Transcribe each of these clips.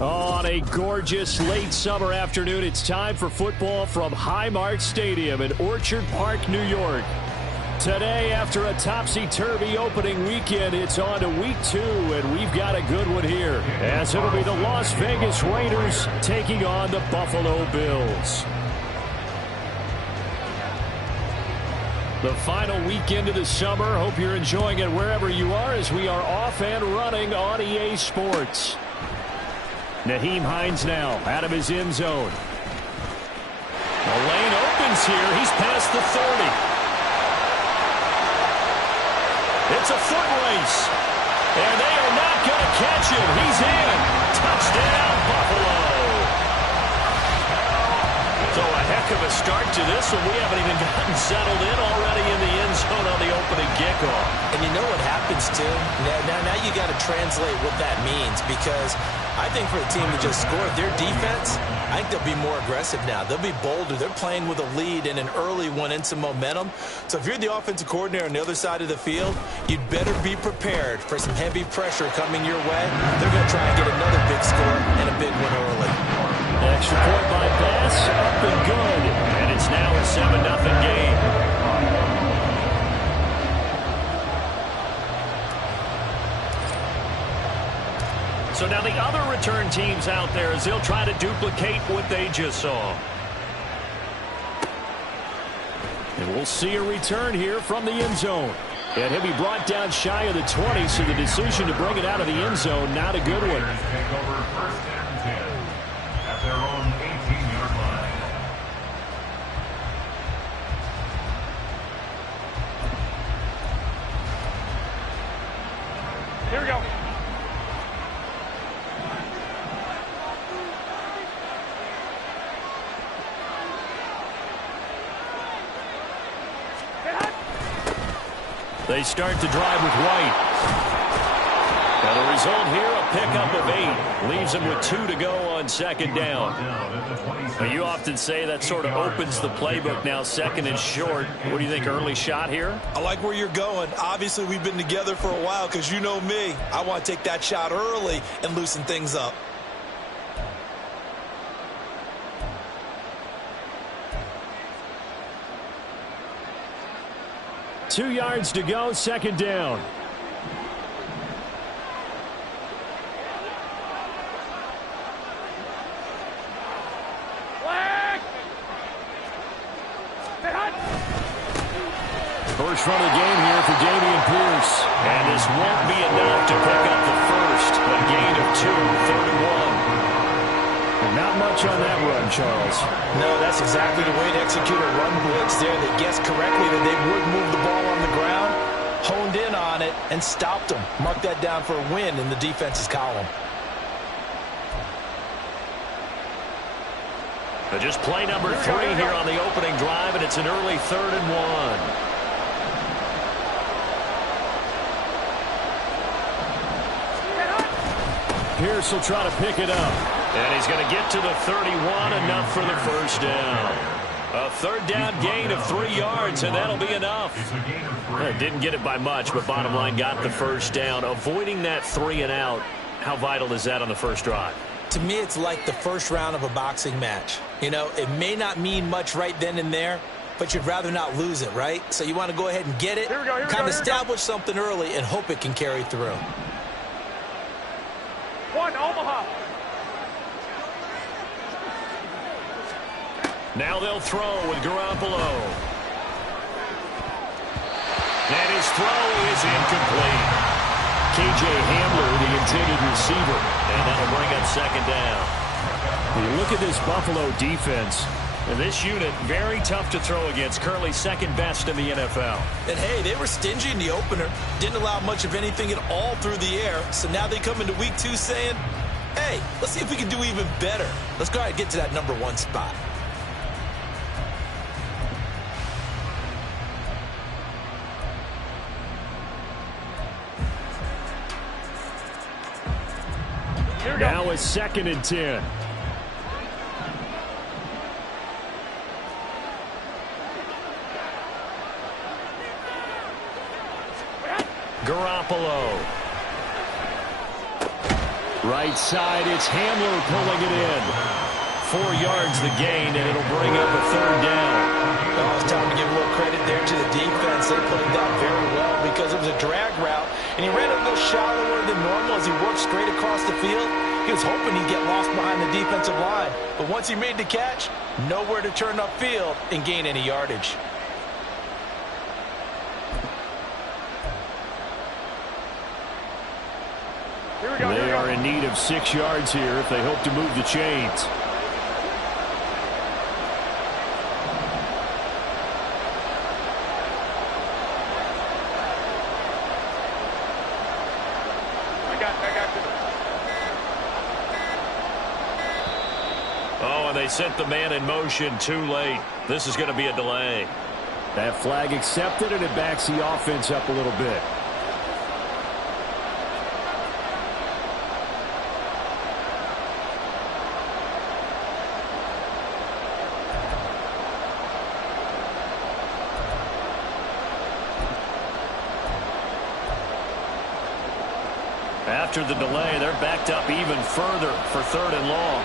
On a gorgeous late summer afternoon, it's time for football from Highmark Stadium in Orchard Park, New York. Today, after a topsy-turvy opening weekend, it's on to week 2, and we've got a good one here, as it'll be the Las Vegas Raiders taking on the Buffalo Bills. The final weekend of the summer. Hope you're enjoying it wherever you are, as we are off and running on EA Sports. Nyheim Hines now out of his end zone. The lane opens here. He's past the 30. It's a foot race. And they are not going to catch him. He's in. Touchdown, Buffalo. So a heck of a start to this one. We haven't even gotten settled in already in the end zone on the opening kickoff. And you know what happens, too? Now you got to translate what that means, because I think for the team to just score their defense, I think they'll be more aggressive now. They'll be bolder. They're playing with a lead and an early one and some momentum. So if you're the offensive coordinator on the other side of the field, you'd better be prepared for some heavy pressure coming your way. They're going to try and get another big score and a big one early. Extra point by Bass, up and good. And it's now a 7-0 game. So now the other return teams out there, as they'll try to duplicate what they just saw. And we'll see a return here from the end zone. And he'll be brought down shy of the 20, so the decision to bring it out of the end zone, not a good one. Take over first and 10 at their own 18-yard line. Here we go. They start to drive with White. And the result here, a pickup of 8. Leaves them with 2 to go on second down. Now, you often say that sort of opens the playbook now, second and short. What do you think, early shot here? I like where you're going. Obviously, we've been together for a while, because you know me. I want to take that shot early and loosen things up. Two yards to go, second down. First run of the game here for Dameon Pierce. And this won't be enough to pick up the first. A gain of 2, 31. And not much on that run, Charles. No, that's exactly the way to execute a run blitz there. They guessed correctly that they would move the ball on the ground, honed in on it, and stopped them. Mark that down for a win in the defense's column. But just play number 3 here on the opening drive, and it's an early 3rd and 1. Pierce will try to pick it up. And he's going to get to the 31, enough for the first down. A third down gain of 3 yards, and that'll be enough. Didn't get it by much, but bottom line, got the first down. Avoiding that 3 and out, how vital is that on the first drive? To me, it's like the first round of a boxing match. You know, it may not mean much right then and there, but you'd rather not lose it, right? So you want to go ahead and get it, kind of establish something early, and hope it can carry through. 1, Omaha. Now they'll throw with Garoppolo. And his throw is incomplete. KJ Hamler, the intended receiver. And that'll bring up second down. You look at this Buffalo defense. And this unit, very tough to throw against, currently second best in the NFL. And hey, they were stingy in the opener, didn't allow much of anything at all through the air. So now they come into week 2 saying, hey, let's see if we can do even better. Let's go ahead and get to that #1 spot. Now it's 2nd and 10. Garoppolo. Right side, it's Hamler pulling it in. 4 yards the gain, and it'll bring up a 3rd down. Oh, it's time to give a little credit there to the defense. They played that very well because it was a drag route, and he ran a little shallower than normal as he worked straight across the field. He was hoping he'd get lost behind the defensive line, but once he made the catch, nowhere to turn upfield and gain any yardage. They are in need of 6 yards here if they hope to move the chains. Oh, and they sent the man in motion too late. This is going to be a delay. That flag accepted, and it backs the offense up a little bit. After the delay, they're backed up even further for 3rd and long.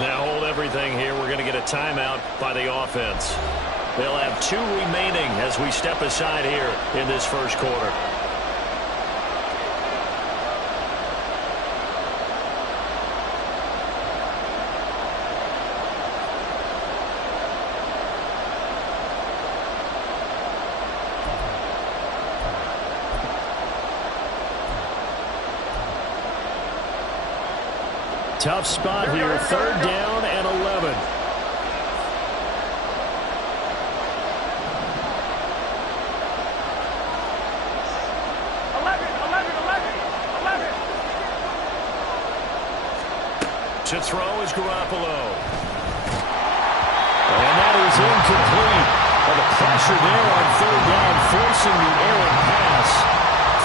Now hold everything here. We're going to get a timeout by the offense. They'll have 2 remaining as we step aside here in this first quarter. Tough spot here, 3rd down and 11. To throw is Garoppolo. And that is incomplete. And the pressure there on 3rd down, forcing the errant pass.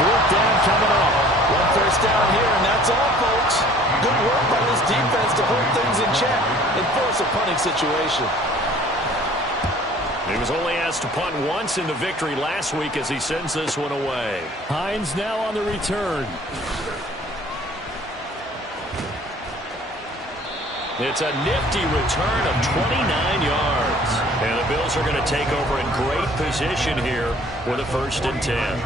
4th down coming up. 1 first down here, and that's all, folks. Good work by this defense to hold things in check and force a punting situation. He was only asked to punt once in the victory last week as he sends this one away. Hines now on the return. It's a nifty return of 29 yards. And the Bills are going to take over in great position here with a 1st and 10.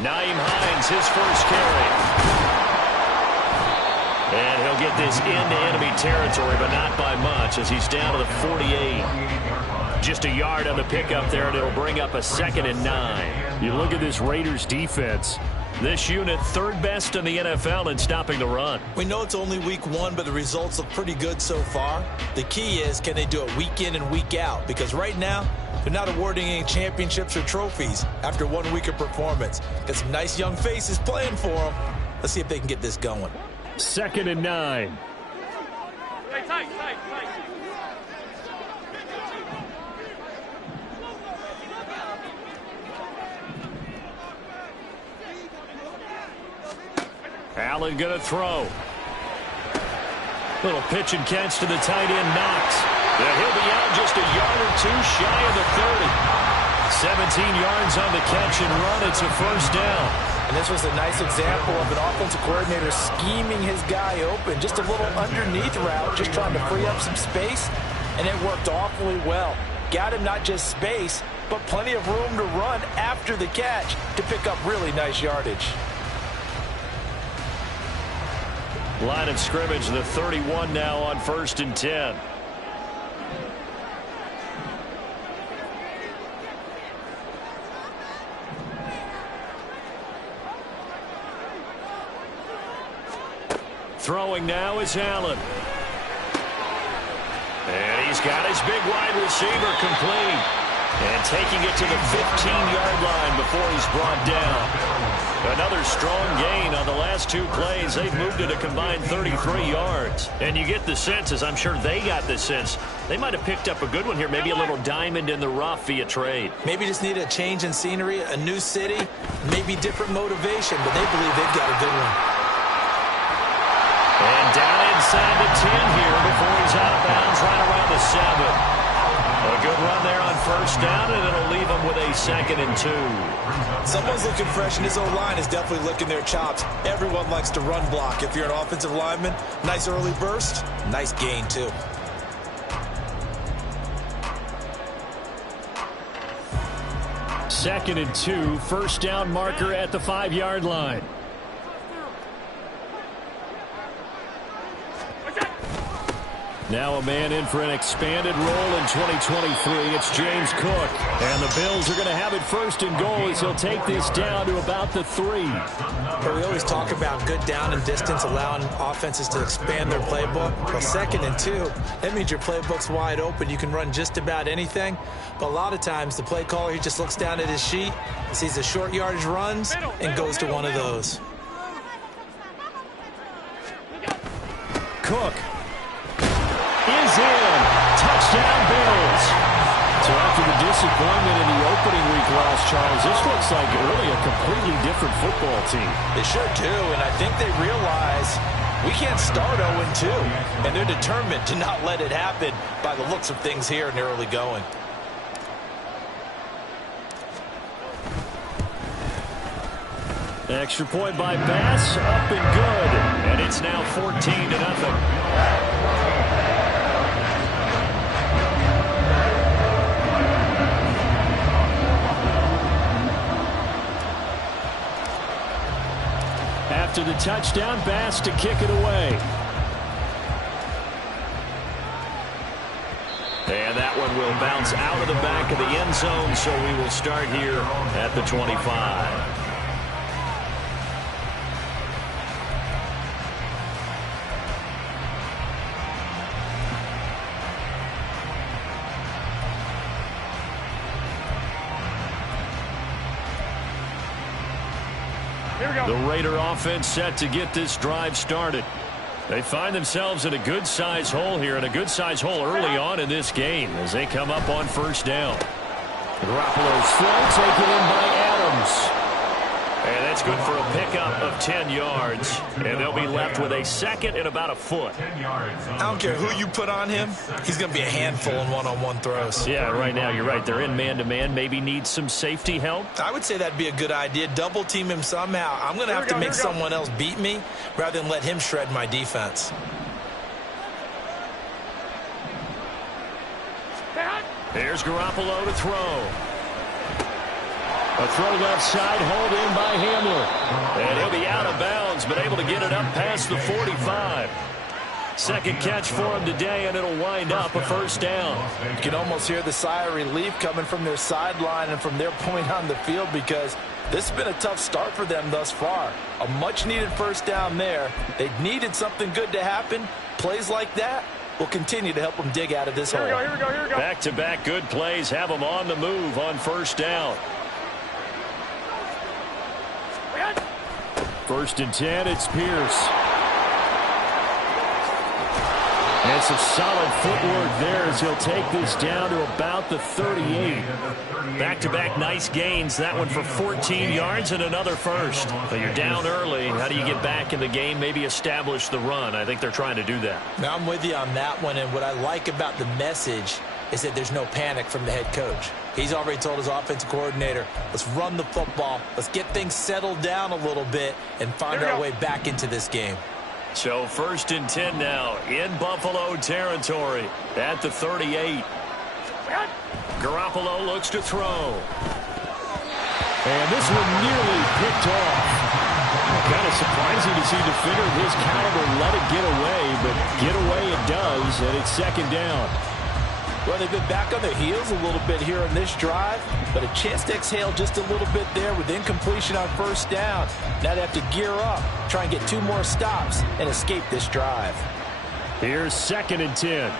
Nyheim Hines, his first carry. And he'll get this into enemy territory, but not by much as he's down to the 48. Just a yard on the pickup there, and it'll bring up a 2nd and 9. You look at this Raiders defense. This unit, 3rd best in the NFL in stopping the run. We know it's only week 1, but the results look pretty good so far. The key is, can they do it week in and week out? Because right now, they're not awarding any championships or trophies after 1 week of performance. Got some nice young faces playing for them. Let's see if they can get this going. 2nd and 9. Hey, tight. Allen going to throw. Little pitch and catch to the tight end, Knox. Yeah, he'll be out just a yard or 2 shy of the 30. 17 yards on the catch and run. It's a 1st down. And this was a nice example of an offensive coordinator scheming his guy open. Just a little underneath route, just trying to free up some space, and it worked awfully well. Got him not just space, but plenty of room to run after the catch to pick up really nice yardage. Line of scrimmage, the 31 now on 1st and 10. Throwing now is Allen. And he's got his big wide receiver complete. And taking it to the 15-yard line before he's brought down. Another strong gain on the last 2 plays. They've moved it a combined 33 yards. And you get the sense, as I'm sure they got the sense, they might have picked up a good one here, maybe a little diamond in the rough via trade. Maybe just need a change in scenery, a new city, maybe different motivation, but they believe they've got a good one. And down inside the 10 here before he's out of bounds right around the 7. A good run there on 1st down, and it'll leave them with a 2nd and 2. Someone's looking fresh, and his O-line is definitely licking their chops. Everyone likes to run block. If you're an offensive lineman, nice early burst, nice gain, too. Second and 2, 1st down marker at the 5-yard line. Now a man in for an expanded role in 2023. It's James Cook. And the Bills are going to have it 1st and goal as he'll take this down to about the 3. But we always talk about good down and distance, allowing offenses to expand their playbook. Well, 2nd and 2, that means your playbook's wide open. You can run just about anything. But a lot of times the play caller, he just looks down at his sheet, sees the short yardage runs, and goes to one of those. Cook is in. Touchdown, Bills. So after the disappointment in the opening week loss, Charles, this looks like really a completely different football team. They sure do, and I think they realize we can't start 0-2, and they're determined to not let it happen by the looks of things here in the early going. Extra point by Bass, up and good. And it's now 14-0. After the touchdown, Bass to kick it away. And that one will bounce out of the back of the end zone, so we will start here at the 25. The Raider offense set to get this drive started. They find themselves in a good-sized hole here, and a good-sized hole early on in this game as they come up on 1st down. Garoppolo's throw taken in by Adams. And that's good for a pickup of 10 yards. And they'll be left with a 2nd and about a foot. I don't care who you put on him. He's going to be a handful in one-on-one throws. Yeah, right now you're right. They're in man-to-man. Maybe need some safety help. I would say that'd be a good idea. Double team him somehow. I'm going to have to make someone else beat me rather than let him shred my defense. Here's Garoppolo to throw. A throw left side, hauled in by Hamler. And he'll be out of bounds, but able to get it up past the 45. 2nd catch for him today, and it'll wind up a 1st down. You can almost hear the sigh of relief coming from their sideline and from their point on the field, because this has been a tough start for them thus far. A much-needed 1st down there. They needed something good to happen. Plays like that will continue to help them dig out of this hole. Here we go. Back-to-back good plays have them on the move on 1st down. 1st and 10, it's Pierce. And some solid footwork there as he'll take this down to about the 38. Back-to-back nice gains. That one for 14 yards and another 1st. But you're down early. How do you get back in the game? Maybe establish the run. I think they're trying to do that. Now, I'm with you on that one, and what I like about the message is that there's no panic from the head coach. He's already told his offensive coordinator, let's run the football, let's get things settled down a little bit and find our way back into this game. So 1st and 10 now in Buffalo territory at the 38. Garoppolo looks to throw. And this one nearly picked off. kind of surprising to see a defender of his caliber let it get away, but get away it does, and it's second down. Well, they've been back on their heels a little bit here in this drive, but a chance to exhale just a little bit there with incompletion on first down. Now they have to gear up, try and get 2 more stops, and escape this drive. Here's 2nd and 10.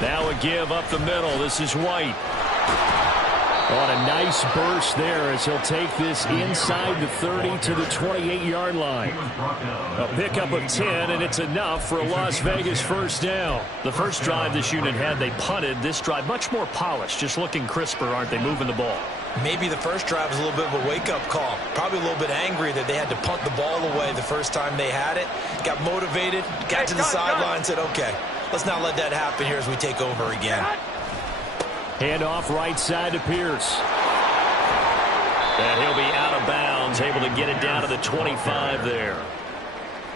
Now a give up the middle. This is White. On a nice burst there as he'll take this inside the 30 to the 28-yard line. A pickup of 10, and it's enough for a Las Vegas first down. The first drive this unit had, they punted. This drive, much more polished, just looking crisper, aren't they, moving the ball? Maybe the first drive was a little bit of a wake-up call. Probably a little bit angry that they had to punt the ball away the first time they had it. Got motivated, got to the sideline, said, okay, let's not let that happen here as we take over again. Handoff right side to Pierce. And he'll be out of bounds, able to get it down to the 25 there.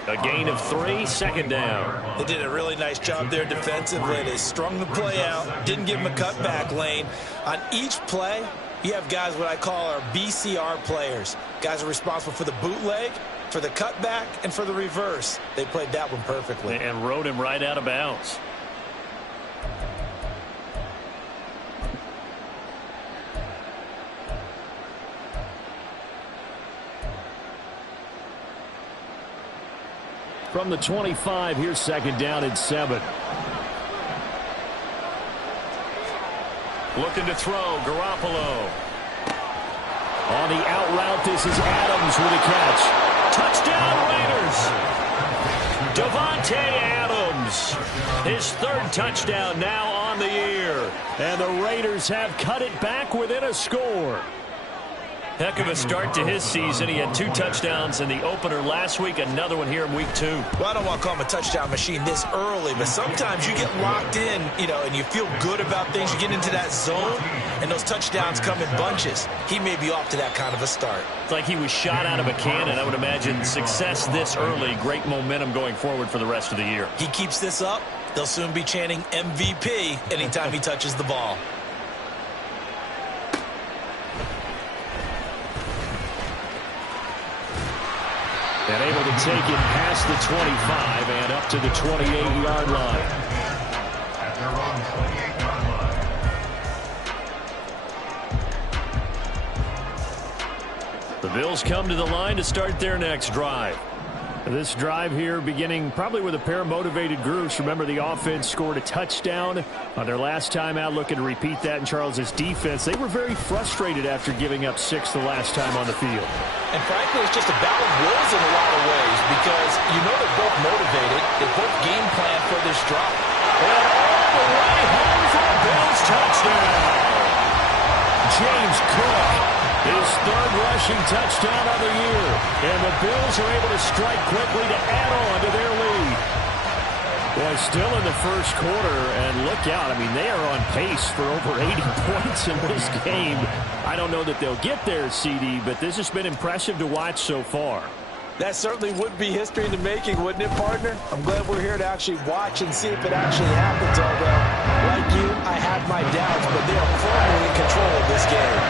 A gain of 3, second down. They did a really nice job there defensively. They strung the play out, didn't give him a cutback lane. On each play, you have guys what I call our BCR players. Guys are responsible for the bootleg, for the cutback, and for the reverse. They played that one perfectly. And rode him right out of bounds. From the 25, here's second down and 7. Looking to throw, Garoppolo. On the out route, this is Adams with a catch. Touchdown, Raiders! Davante Adams, his 3rd touchdown now on the year. And the Raiders have cut it back within a score. Heck of a start to his season. He had 2 touchdowns in the opener last week, another one here in week 2. Well, I don't want to call him a touchdown machine this early, but sometimes you get locked in, and you feel good about things. You get into that zone, and those touchdowns come in bunches. He may be off to that kind of a start. It's like he was shot out of a cannon. I would imagine success this early, great momentum going forward for the rest of the year. He keeps this up, they'll soon be chanting MVP anytime he touches the ball. And able to take it past the 25 and up to the 28-yard line. At their own 28-yard line. The Bills come to the line to start their next drive. This drive here beginning probably with a pair of motivated groups. Remember, the offense scored a touchdown on their last time out, looking to repeat that in Charles's defense. They were very frustrated after giving up 6 the last time on the field. And frankly, it's just a battle of wills in a lot of ways because they're both motivated. They both game plan for this drop. And all the way home for a Bills touchdown. James Cook. His 3rd rushing touchdown of the year. And the Bills are able to strike quickly to add on to their lead. Well, still in the first quarter, and look out. I mean, they are on pace for over 80 points in this game. I don't know that they'll get there, CD, but this has been impressive to watch so far. That certainly would be history in the making, wouldn't it, partner? I'm glad we're here to actually watch and see if it actually happens, although, like you, I have my doubts, but they are firmly in control of this game.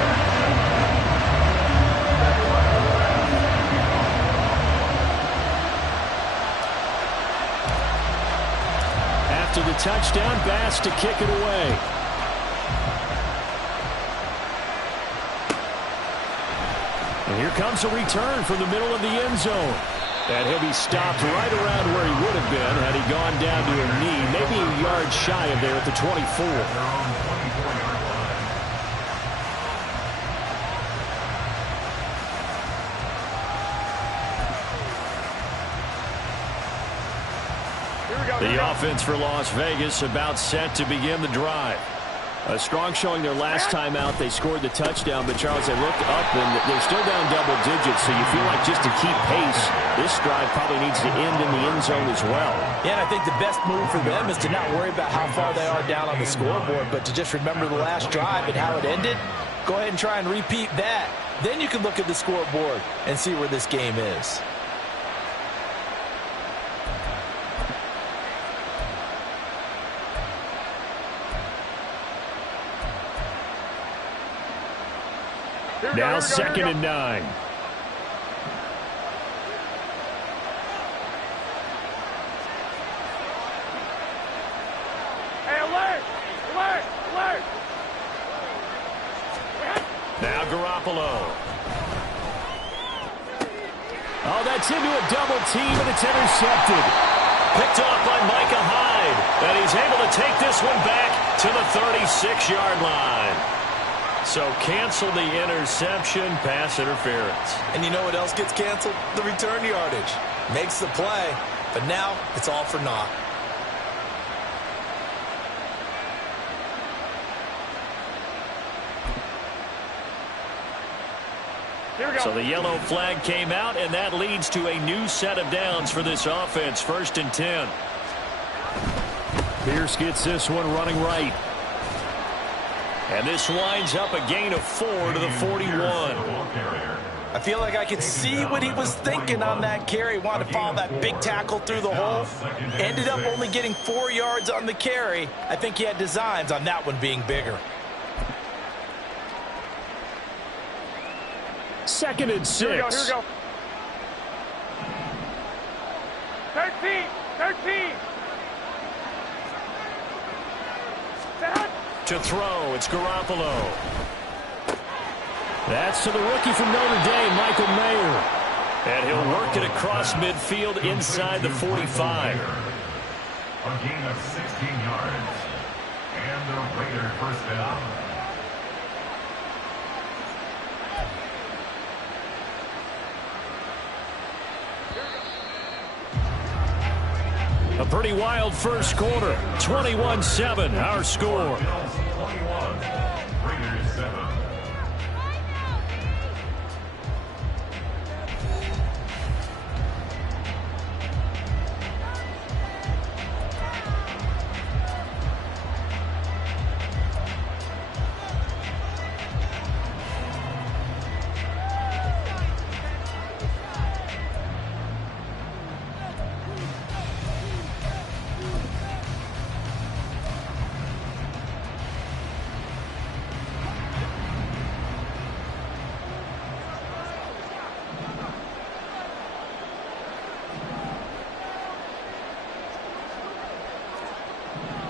After the touchdown, Bass to kick it away. And here comes a return from the middle of the end zone. And he'll be stopped right around where he would have been had he gone down to a knee, maybe a yard shy of there at the 24. The offense for Las Vegas about set to begin the drive. A strong showing their last time out. They scored the touchdown, but Charles, they looked up and they're still down double digits, so you feel like just to keep pace, this drive probably needs to end in the end zone as well. Yeah, and I think the best move for them is to not worry about how far they are down on the scoreboard, but to just remember the last drive and how it ended. Go ahead and try and repeat that. Then you can look at the scoreboard and see where this game is. Now 2nd and 9. Hey, alert! Alert! Alert! Now Garoppolo. Oh, that's into a double team, and it's intercepted. Picked off by Micah Hyde. And he's able to take this one back to the 36-yard line. So cancel the interception, pass interference. And you know what else gets canceled? The return yardage. Makes the play, but now it's all for naught. So the yellow flag came out, and that leads to a new set of downs for this offense. 1st and 10. Pierce gets this one running right. And this winds up a gain of 4 to the 41. I feel like I could see what he was thinking on that carry. Wanted to follow that big tackle through the hole. Ended up only getting 4 yards on the carry. I think he had designs on that one being bigger. 2nd and 6. Here we go. 13! 13! To throw, it's Garoppolo. That's to the rookie from Notre Dame, Michael Mayer. And he'll work it across midfield inside the 45. A gain of 16 yards. And the Raiders first down. A pretty wild first quarter. 21-7, our score. 21, Raiders 7.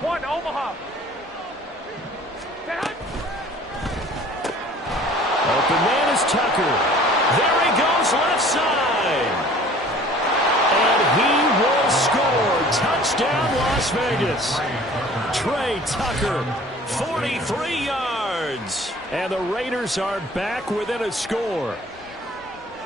One, Omaha. Open man is Tucker. There he goes left side. And he will score. Touchdown, Las Vegas. Trey Tucker, 43 yards. And the Raiders are back within a score.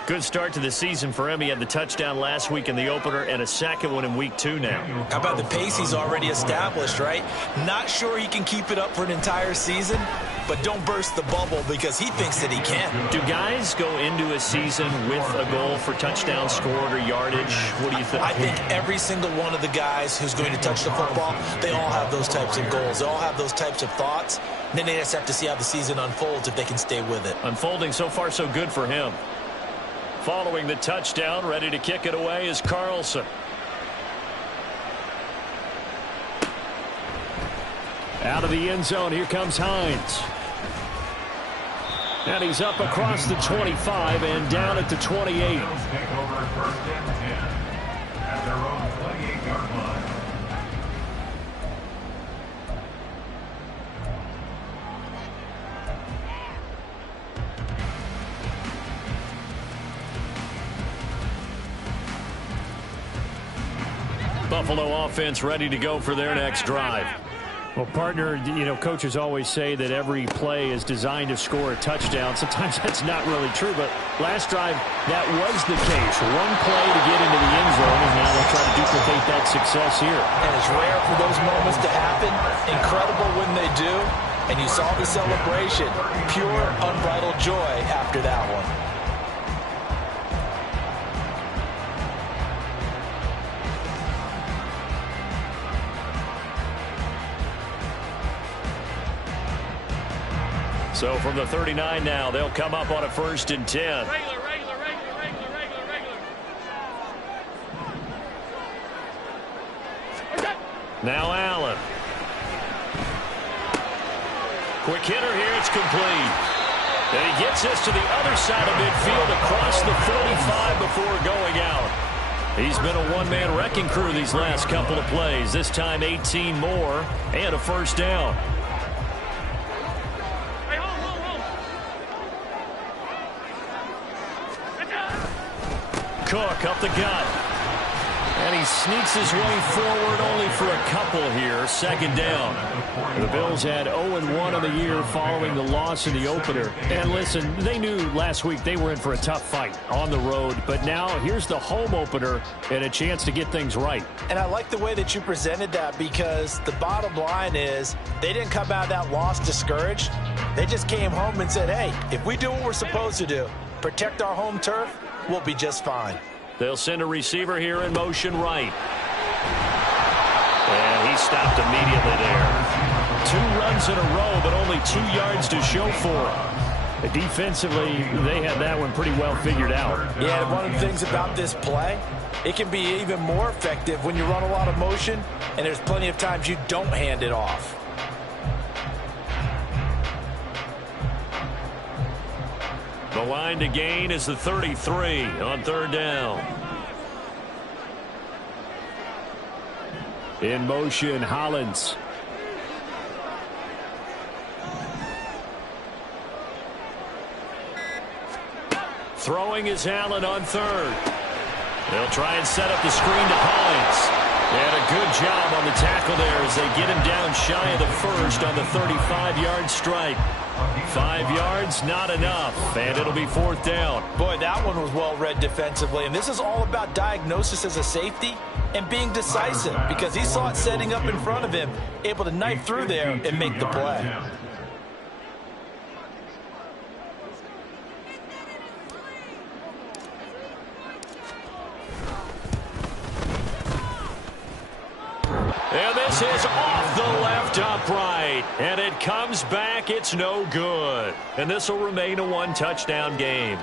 Good start to the season for him. He had the touchdown last week in the opener and a second one in week 2 now. How about the pace he's already established, right? Not sure he can keep it up for an entire season, but don't burst the bubble because he thinks that he can. Do guys go into a season with a goal for touchdown scored or yardage? What do you think? I think every single one of the guys who's going to touch the football, they all have those types of goals. They all have those types of thoughts. And then they just have to see how the season unfolds if they can stay with it. Unfolding so far so good for him. Following the touchdown, ready to kick it away is Carlson. Out of the end zone, here comes Hines. And he's up across the 25 and down at the 28. Take over 1st and 10 at their own 28-yard line. Buffalo offense ready to go for their next drive. Well, partner, you know, coaches always say that every play is designed to score a touchdown. Sometimes that's not really true, but last drive, that was the case. One play to get into the end zone, and now they'll try to duplicate that success here. And it's rare for those moments to happen. Incredible when they do. And you saw the celebration. Pure, unbridled joy after that one. So from the 39 now, they'll come up on a 1st and 10. Regular. Now Allen. Quick hitter here, it's complete. And he gets this to the other side of midfield across the 45 before going out. He's been a one-man wrecking crew these last couple of plays. This time 18 more and a first down. Cook up the gut. And he sneaks his way forward only for a couple here. Second down. The Bills had 0-1 on the year following the loss in the opener. And listen, they knew last week they were in for a tough fight on the road. But now here's the home opener and a chance to get things right. And I like the way that you presented that, because the bottom line is they didn't come out of that loss discouraged. They just came home and said, hey, if we do what we're supposed to do, protect our home turf, we'll be just fine. They'll send a receiver here in motion right. And he stopped immediately there. 2 runs in a row, but only 2 yards to show for him. Defensively, they had that one pretty well figured out. Yeah, one of the things about this play, it can be even more effective when you run a lot of motion, and there's plenty of times you don't hand it off. The line to gain is the 33 on third down. In motion, Hollins. Throwing is Allen on third. They'll try and set up the screen to Hines. And a good job on the tackle there as they get him down shy of the first on the 35-yard strike. 5 yards, not enough, and it'll be fourth down. Boy, that one was well read defensively, and this is all about diagnosis as a safety and being decisive, because he saw it setting up in front of him, able to knife through there and make the play. And this is off the left upright. And it comes back. It's no good. And this will remain a 1-touchdown game.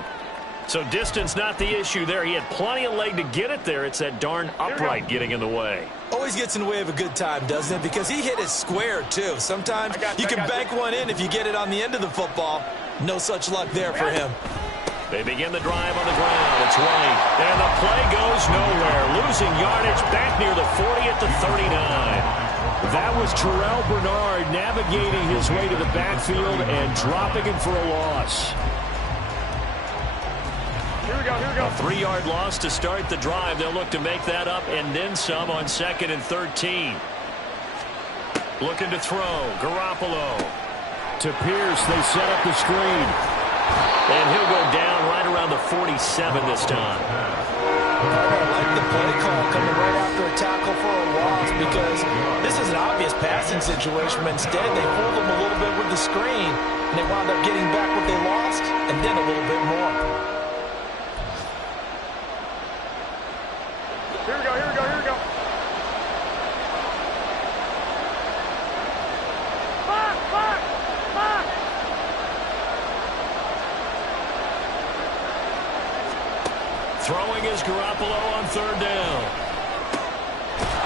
So distance not the issue there. He had plenty of leg to get it there. It's that darn upright getting in the way. Always gets in the way of a good time, doesn't it? Because he hit it square, too. Sometimes you can bank one in if you get it on the end of the football. No such luck there for him. They begin the drive on the ground. It's White. And the play goes nowhere. Losing yardage back near the 40 at the 39. That was Terrell Bernard navigating his way to the backfield and dropping him for a loss. Here we go, here we go. A 3-yard loss to start the drive. They'll look to make that up and then some on 2nd and 13. Looking to throw. Garoppolo. To Pierce. They set up the screen. And he'll go down right around the 47 this time. I like the play call coming right after a tackle for a loss, because this is an obvious passing situation, but instead they fooled them a little bit with the screen, and they wound up getting back what they lost, and then a little bit more. Here we go, here we go, here we go. Back, back, back. Throwing is Garoppolo on third down.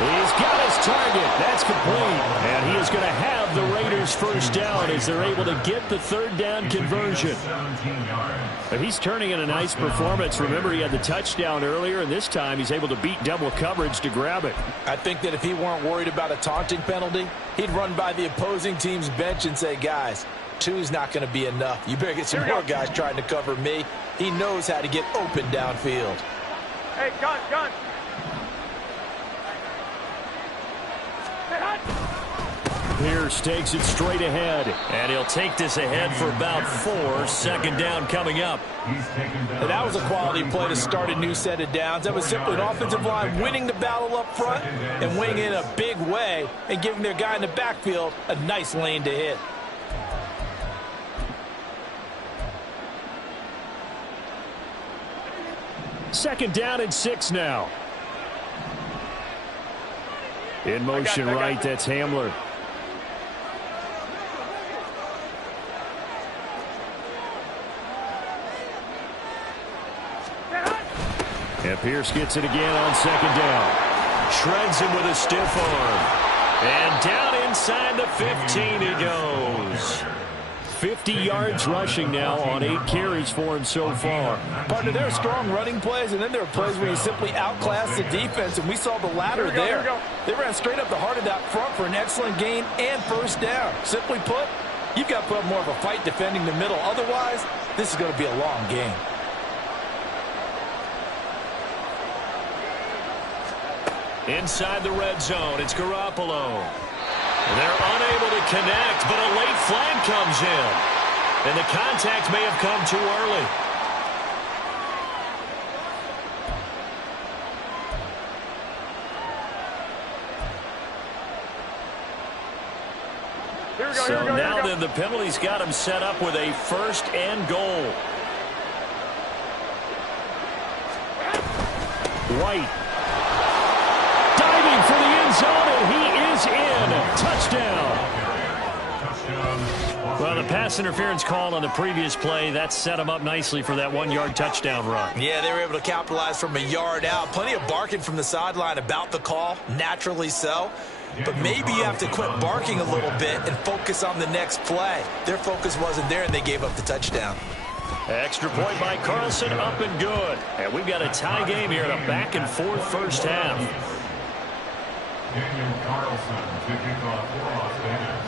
He's got his target. That's complete. And he is going to have the Raiders first down as they're able to get the third down conversion. But he's turning in a nice performance. Remember, he had the touchdown earlier, and this time he's able to beat double coverage to grab it. I think that if he weren't worried about a taunting penalty, he'd run by the opposing team's bench and say, guys, 2's not going to be enough. You better get some more guys trying to cover me. He knows how to get open downfield. Hey, gun, gun. Pierce takes it straight ahead, and he'll take this ahead for about 4. 2nd down coming up. And that was a quality play to start a new set of downs. That was simply an offensive line winning the battle up front and winning in a big way and giving their guy in the backfield a nice lane to hit. Second down and 6 now. In motion right, that's Hamler. And Pierce gets it again on 2nd down. Shreds him with a stiff arm. And down inside the 15 he goes. 50 yards rushing now on 8 carries for him so far. Partner, there are strong running plays, and then there are plays where you simply outclass the defense, and we saw the latter there. They ran straight up the heart of that front for an excellent gain and first down. Simply put, you've got to put up more of a fight defending the middle. Otherwise, this is going to be a long game. Inside the red zone, it's Garoppolo. They're unable to connect, but a late flag comes in. And the contact may have come too early. So now then the penalty's got him set up with a 1st and goal. White. Diving for the end zone, and he is in. Touchdown. Well, the pass interference call on the previous play, that set him up nicely for that 1-yard touchdown run. Yeah, they were able to capitalize from a yard out. Plenty of barking from the sideline about the call, naturally so. But maybe you have to quit barking a little bit and focus on the next play. Their focus wasn't there, and they gave up the touchdown. Extra point by Carlson, up and good. And we've got a tie game here in a back-and-forth first half. Daniel Carlson to kick off for Las Vegas.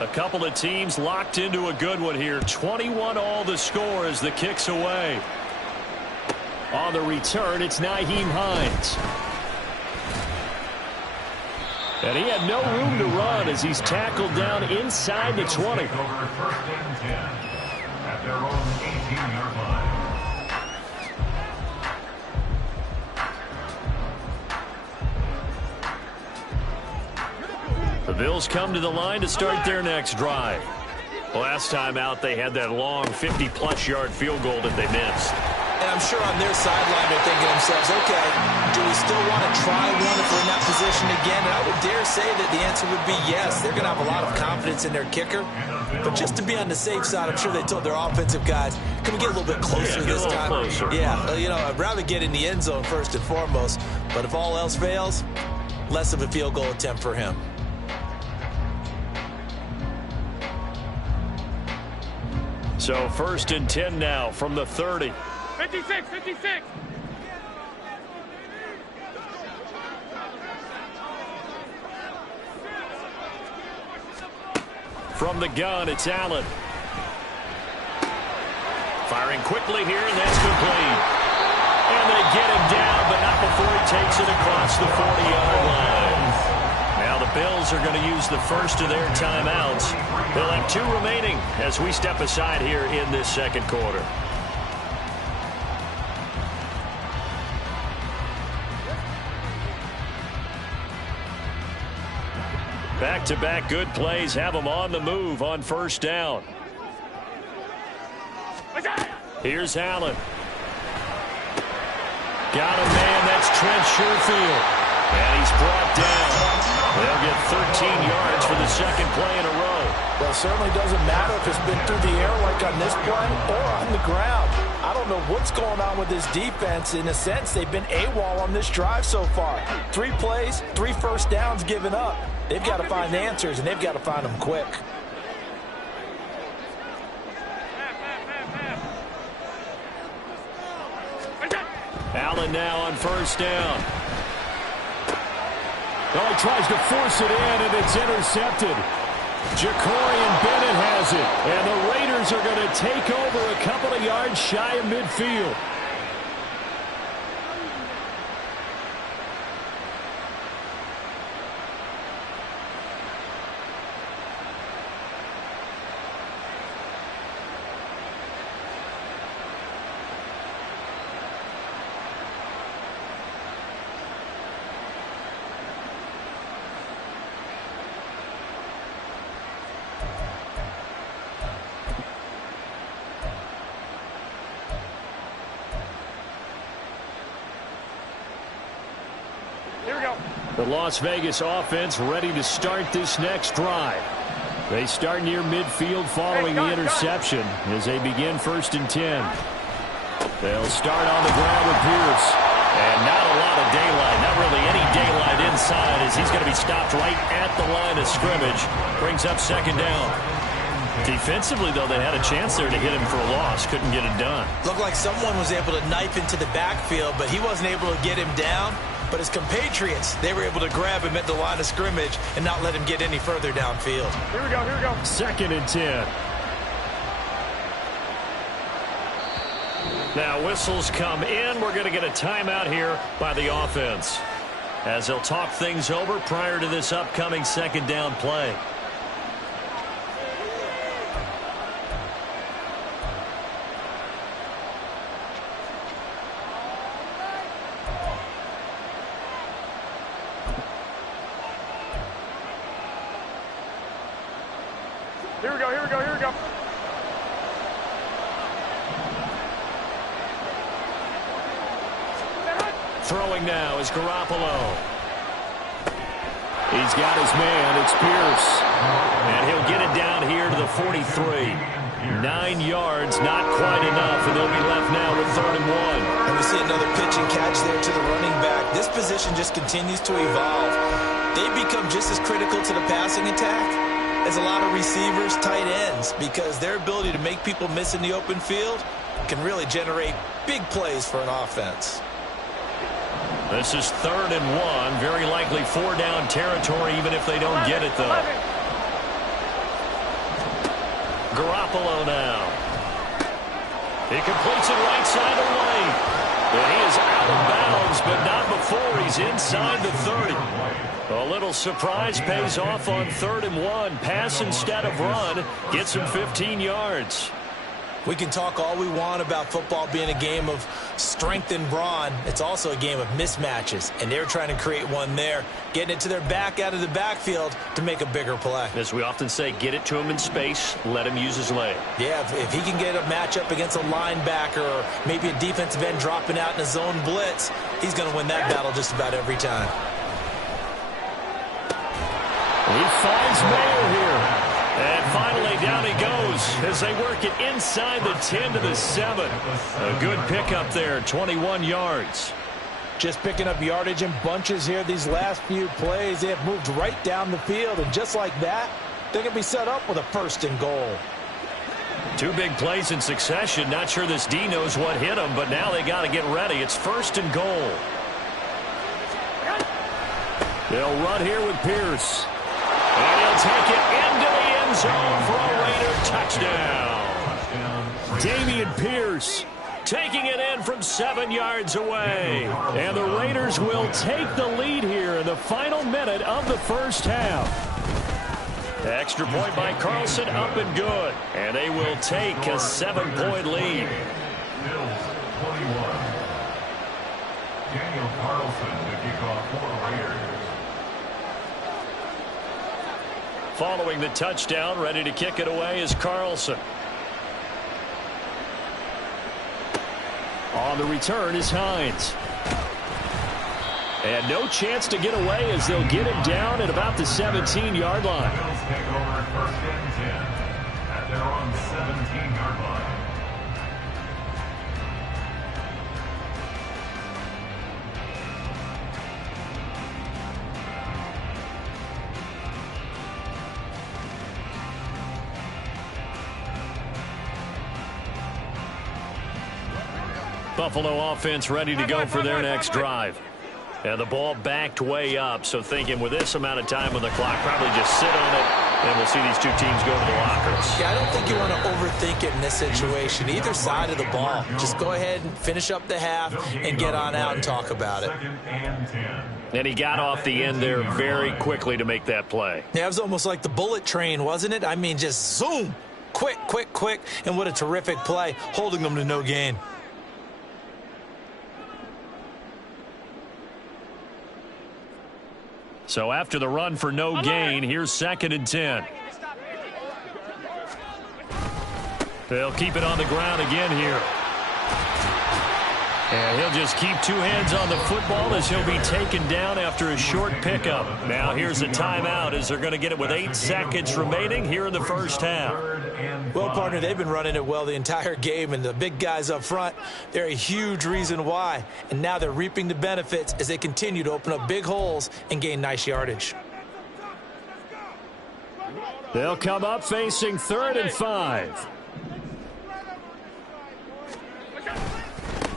A couple of teams locked into a good one here. 21-all the score as the kick's away. On the return, it's Nyheim Hines. And he had no room to run as he's tackled down inside the 20. Over 1st and 10 at their own 18-yard line. The Bills come to the line to start their next drive. Last time out, they had that long 50-plus yard field goal that they missed. And I'm sure on their sideline they're thinking to themselves, okay, do we still want to try one if we're in that position again? And I would dare say that the answer would be yes. They're going to have a lot of confidence in their kicker. But just to be on the safe side, I'm sure they told their offensive guys, can we get a little bit closer this time? Closer. Yeah, you know, I'd rather get in the end zone first and foremost. But if all else fails, less of a field goal attempt for him. So 1st and 10 now from the 30. 56, 56. From the gun, it's Allen. Firing quickly here, and that's complete. And they get him down, but not before he takes it across the 40-yard line. Now the Bills are going to use the first of their timeouts. They'll have 2 remaining as we step aside here in this second quarter. Back-to-back good plays have them on the move on 1st down. Here's Allen. Got a man, that's Trent Sherfield. And he's brought down. They'll get 13 yards for the second play in a row. Well, it certainly doesn't matter if it's been through the air like on this play or on the ground. I don't know what's going on with this defense. In a sense, they've been AWOL on this drive so far. 3 plays, 3 first downs given up. They've got to find answers, and they've got to find them quick. Allen now on 1st down. Oh, he tries to force it in, and it's intercepted. Jacorian Bennett has it, and the Raiders are going to take over a couple of yards shy of midfield. The Las Vegas offense ready to start this next drive. They start near midfield following the interception as they begin 1st and 10. They'll start on the ground with Pierce. And not a lot of daylight, not really any daylight inside, as he's going to be stopped right at the line of scrimmage. Brings up second down. Defensively, though, they had a chance there to hit him for a loss. Couldn't get it done. Looked like someone was able to knife into the backfield, but he wasn't able to get him down. But his compatriots, they were able to grab him at the line of scrimmage and not let him get any further downfield. Here we go, here we go. 2nd and 10. Now whistles come in. We're going to get a timeout here by the offense, as they'll talk things over prior to this upcoming second down play. Here we go, here we go, here we go. Throwing now is Garoppolo. He's got his man. It's Pierce. And he'll get it down here to the 43. 9 yards, not quite enough, and they'll be left now with 3rd and 1. And we see another pitch and catch there to the running back. This position just continues to evolve. They become just as critical to the passing attack as a lot of receivers, tight ends, because their ability to make people miss in the open field can really generate big plays for an offense. This is 3rd and 1. Very likely 4-down territory, even if they don't get it, though. Garoppolo now. He completes it right side of the lane. And he is out of bounds, but not before he's inside the 30. A little surprise pays off on 3rd and 1. Pass instead of run. Gets him 15 yards. We can talk all we want about football being a game of strength and brawn. It's also a game of mismatches, and they're trying to create one there, getting it to their back out of the backfield to make a bigger play. As we often say, get it to him in space, let him use his leg. Yeah, if he can get a matchup against a linebacker or maybe a defensive end dropping out in a zone blitz, he's going to win that battle just about every time. He finds Mayer here. And finally, down he goes as they work it inside the 10 to the 7. A good pickup there, 21 yards. Just picking up yardage in bunches here these last few plays. They have moved right down the field, and just like that, they're going to be set up with a 1st and goal. 2 big plays in succession. Not sure this D knows what hit him, but now they got to get ready. It's 1st and goal. They'll run here with Pierce. And he'll take it into the end zone for a Raider touchdown. Dameon Pierce taking it in from 7 yards away. And the Raiders will take the lead here in the final minute of the first half. Extra point by Carlson, up and good. And they will take a 7-point lead. Bills 21. Daniel Carlson to kick off for Raiders. Following the touchdown, ready to kick it away is Carlson. On the return is Hines. And no chance to get away as they'll get him down at about the 17-yard line. Bills take over 1st and 10 at their own 17-yard line. Buffalo offense ready to go for their next drive. And the ball backed way up, so thinking with this amount of time on the clock, probably just sit on it, and we'll see these two teams go to the lockers. Yeah, I don't think you want to overthink it in this situation. Either side of the ball. Just go ahead and finish up the half and get on out and talk about it. 2nd and 10. And he got off the end there very quickly to make that play. Yeah, it was almost like the bullet train, wasn't it? I mean, just zoom. Quick, quick, quick. And what a terrific play, holding them to no gain. So after the run for no gain, here's 2nd and 10. They'll keep it on the ground again here. And he'll just keep two hands on the football as he'll be taken down after a short pickup. Now here's a timeout as they're going to get it with 8 seconds remaining here in the first half. Well, partner, they've been running it well the entire game, and the big guys up front, they're a huge reason why. And now they're reaping the benefits as they continue to open up big holes and gain nice yardage. They'll come up facing 3rd and 5.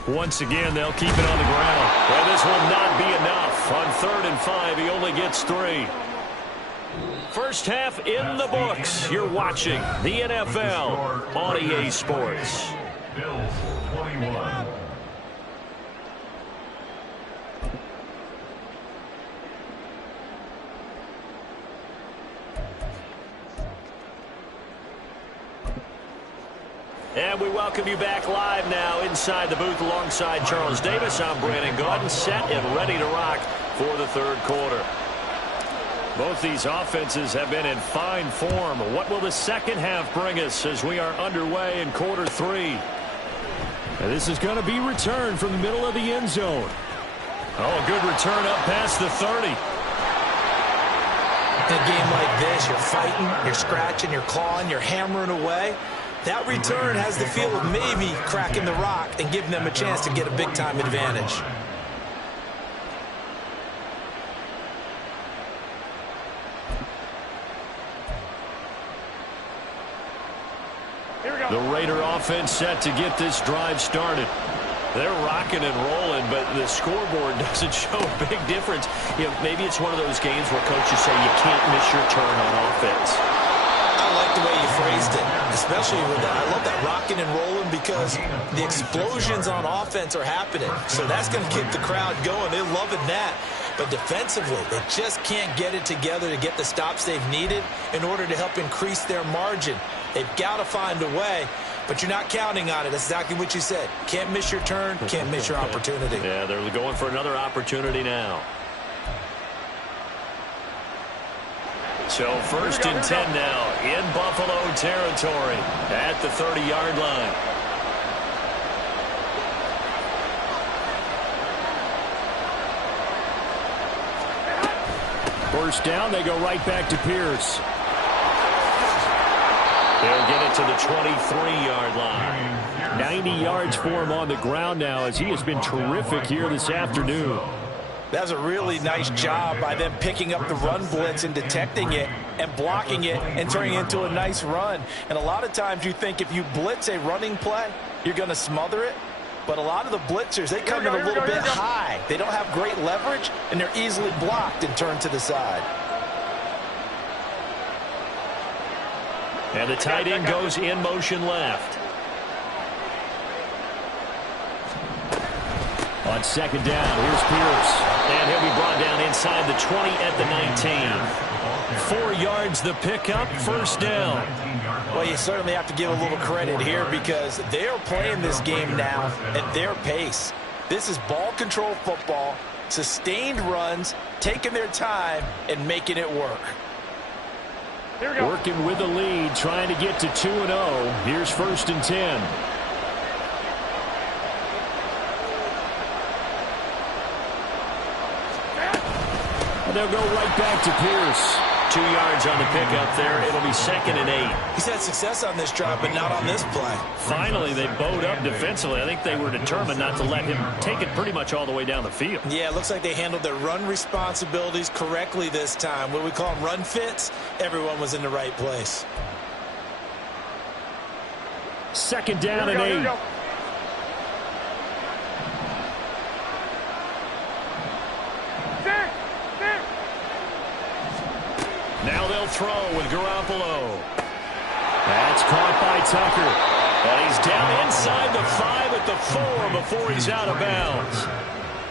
Once again, they'll keep it on the ground. And this will not be enough. On 3rd and 5, he only gets 3. First half in the books. You're watching the NFL on EA Sports. Bills 21. And we welcome you back live now inside the booth alongside Charles Davis. I'm Brandon Gaudin, set and ready to rock for the third quarter. Both these offenses have been in fine form. What will the second half bring us as we are underway in quarter 3? And this is going to be returned from the middle of the end zone. Oh, a good return up past the 30. In a game like this, you're fighting, you're scratching, you're clawing, you're hammering away. That return has the feel of maybe cracking the rock and giving them a chance to get a big-time advantage. The Raider offense set to get this drive started. They're rocking and rolling, but the scoreboard doesn't show a big difference. You know, maybe it's one of those games where coaches say you can't miss your turn on offense. I like the way you phrased it, especially with that. I love that rocking and rolling because the explosions on offense are happening. So that's going to keep the crowd going. They're loving that. But defensively, they just can't get it together to get the stops they've needed in order to help increase their margin. They've got to find a way, but you're not counting on it. That's exactly what you said. Can't miss your turn, can't miss your opportunity. Yeah, they're going for another opportunity now. So first and 10 now in Buffalo territory at the 30-yard line. First down, they go right back to Pierce. They'll get it to the 23-yard line. 90 yards for him on the ground now as he has been terrific here this afternoon. That was a really nice job by them picking up the run blitz and detecting it and blocking it and turning it into a nice run. And a lot of times you think if you blitz a running play, you're going to smother it. But a lot of the blitzers, they come in a little bit high. They don't have great leverage, and they're easily blocked and turned to the side. And the tight end goes in motion left. On second down, here's Pierce. And he'll be brought down inside the 20 at the 19. 4 yards the pickup, first down. Well, you certainly have to give a little credit here because they are playing this game now at their pace. This is ball control football, sustained runs, taking their time, and making it work. Working with the lead, trying to get to 2-0. Here's first and 10. And they'll go right back to Pierce. 2 yards on the pickup there. It'll be second and 8. He's had success on this drive, but not on this play. Finally, they bowed up defensively. I think they were determined not to let him take it pretty much all the way down the field. Yeah, it looks like they handled their run responsibilities correctly this time. What we call them run fits, everyone was in the right place. Second down and 8. Now they'll throw with Garoppolo. That's caught by Tucker. And he's down inside the 5 at the 4 before he's out of bounds.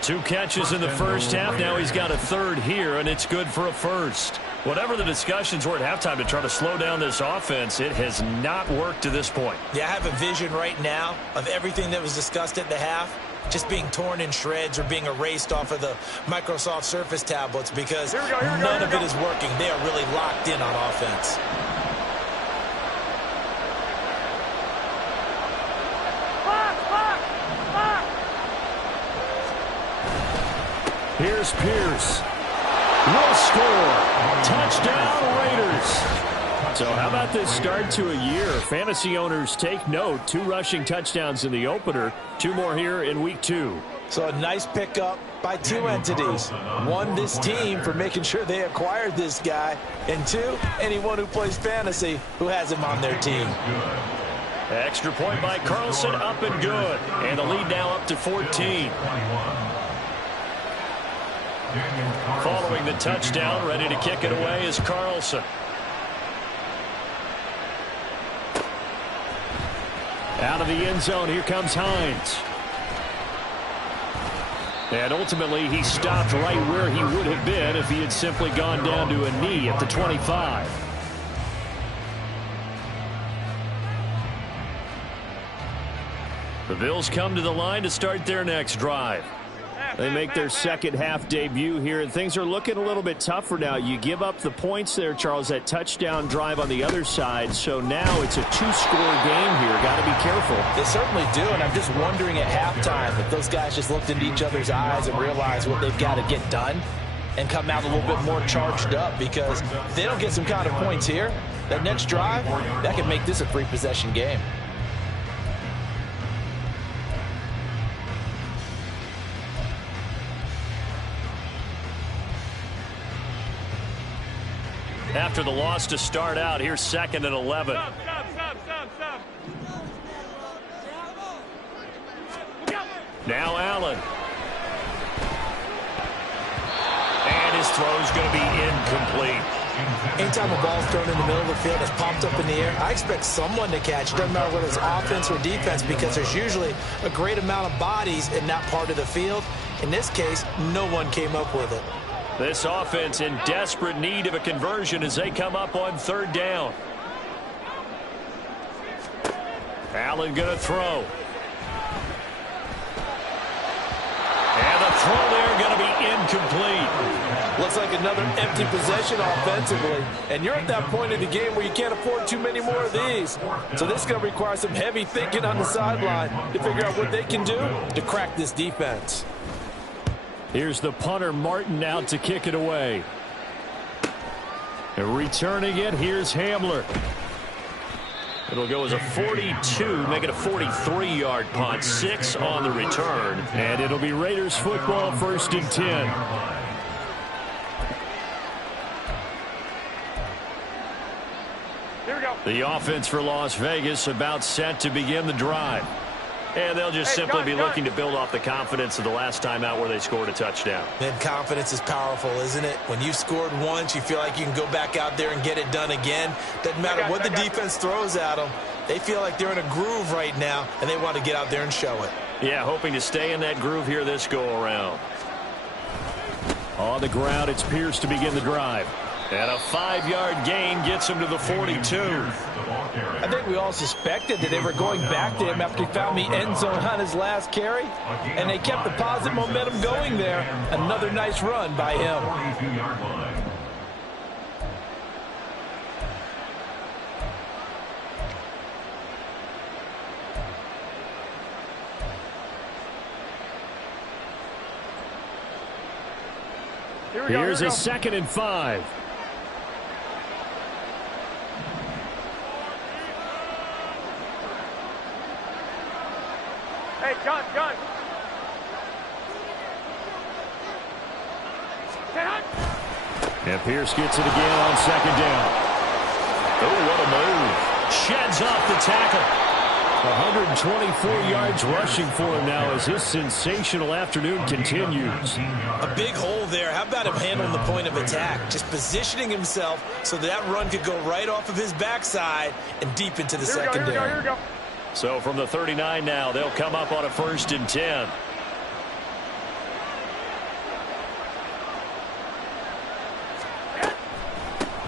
2 catches in the first half. Now he's got a third here, and it's good for a first. Whatever the discussions were at halftime to try to slow down this offense, it has not worked to this point. Yeah, I have a vision right now of everything that was discussed at the half just being torn in shreds or being erased off of the Microsoft Surface tablets because none of it is working. They are really locked in on offense. Here's Pierce. Will score. Touchdown, Raiders. So how about this start to a year? Fantasy owners take note. 2 rushing touchdowns in the opener. 2 more here in week 2. So a nice pickup by 2 entities. 1, this team for making sure they acquired this guy. And 2, anyone who plays fantasy who has him on their team. Extra point by Carlson, up and good. And the lead now up to 14. Following the touchdown, ready to kick it away is Carlson. Out of the end zone, here comes Hines. And ultimately, he stopped right where he would have been if he had simply gone down to a knee at the 25. The Bills come to the line to start their next drive. They make their second half debut here, and things are looking a little bit tougher now. You give up the points there, Charles, that touchdown drive on the other side. So now it's a 2-score game here. Got to be careful. They certainly do, and I'm just wondering at halftime if those guys just looked into each other's eyes and realized what they've got to get done and come out a little bit more charged up, because if they don't get some kind of points here, that next drive, that could make this a 3-possession game. After the loss to start out, here's 2nd and 11. Stop. Now Allen. And his throw's going to be incomplete. Anytime a ball's thrown in the middle of the field, it's popped up in the air, I expect someone to catch. It doesn't matter whether it's offense or defense, because there's usually a great amount of bodies in that part of the field. In this case, no one came up with it. This offense in desperate need of a conversion as they come up on 3rd down. Allen going to throw. And the throw there going to be incomplete. Looks like another empty possession offensively. And you're at that point in the game where you can't afford too many more of these. So this is going to require some heavy thinking on the sideline to figure out what they can do to crack this defense. Here's the punter, Martin, out to kick it away. And returning it, here's Hamler. It'll go as a 42, make it a 43-yard punt, 6 on the return. And it'll be Raiders football, 1st and 10. Here we go. The offense for Las Vegas about set to begin the drive. And they'll just simply be looking to build off the confidence of the last time out where they scored a touchdown. And confidence is powerful, isn't it? When you've scored once, you feel like you can go back out there and get it done again. Doesn't matter what the defense throws at them. They feel like they're in a groove right now, and they want to get out there and show it. Yeah, hoping to stay in that groove here this go-around. On the ground, it's Pierce to begin the drive. And a 5-yard gain gets him to the 42. I think we all suspected that they were going back to him after he found the end zone on his last carry. And they kept the positive momentum going there. Another nice run by him. Here's a 2nd and 5. Hey, John. And Pierce gets it again on 2nd down. Oh, what a move. Sheds off the tackle. 124 yards rushing for him now as his sensational afternoon continues. A big hole there. How about him handling the point of attack? Just positioning himself so that run could go right off of his backside and deep into the secondary. Here we go. So from the 39 now, they'll come up on a 1st and 10.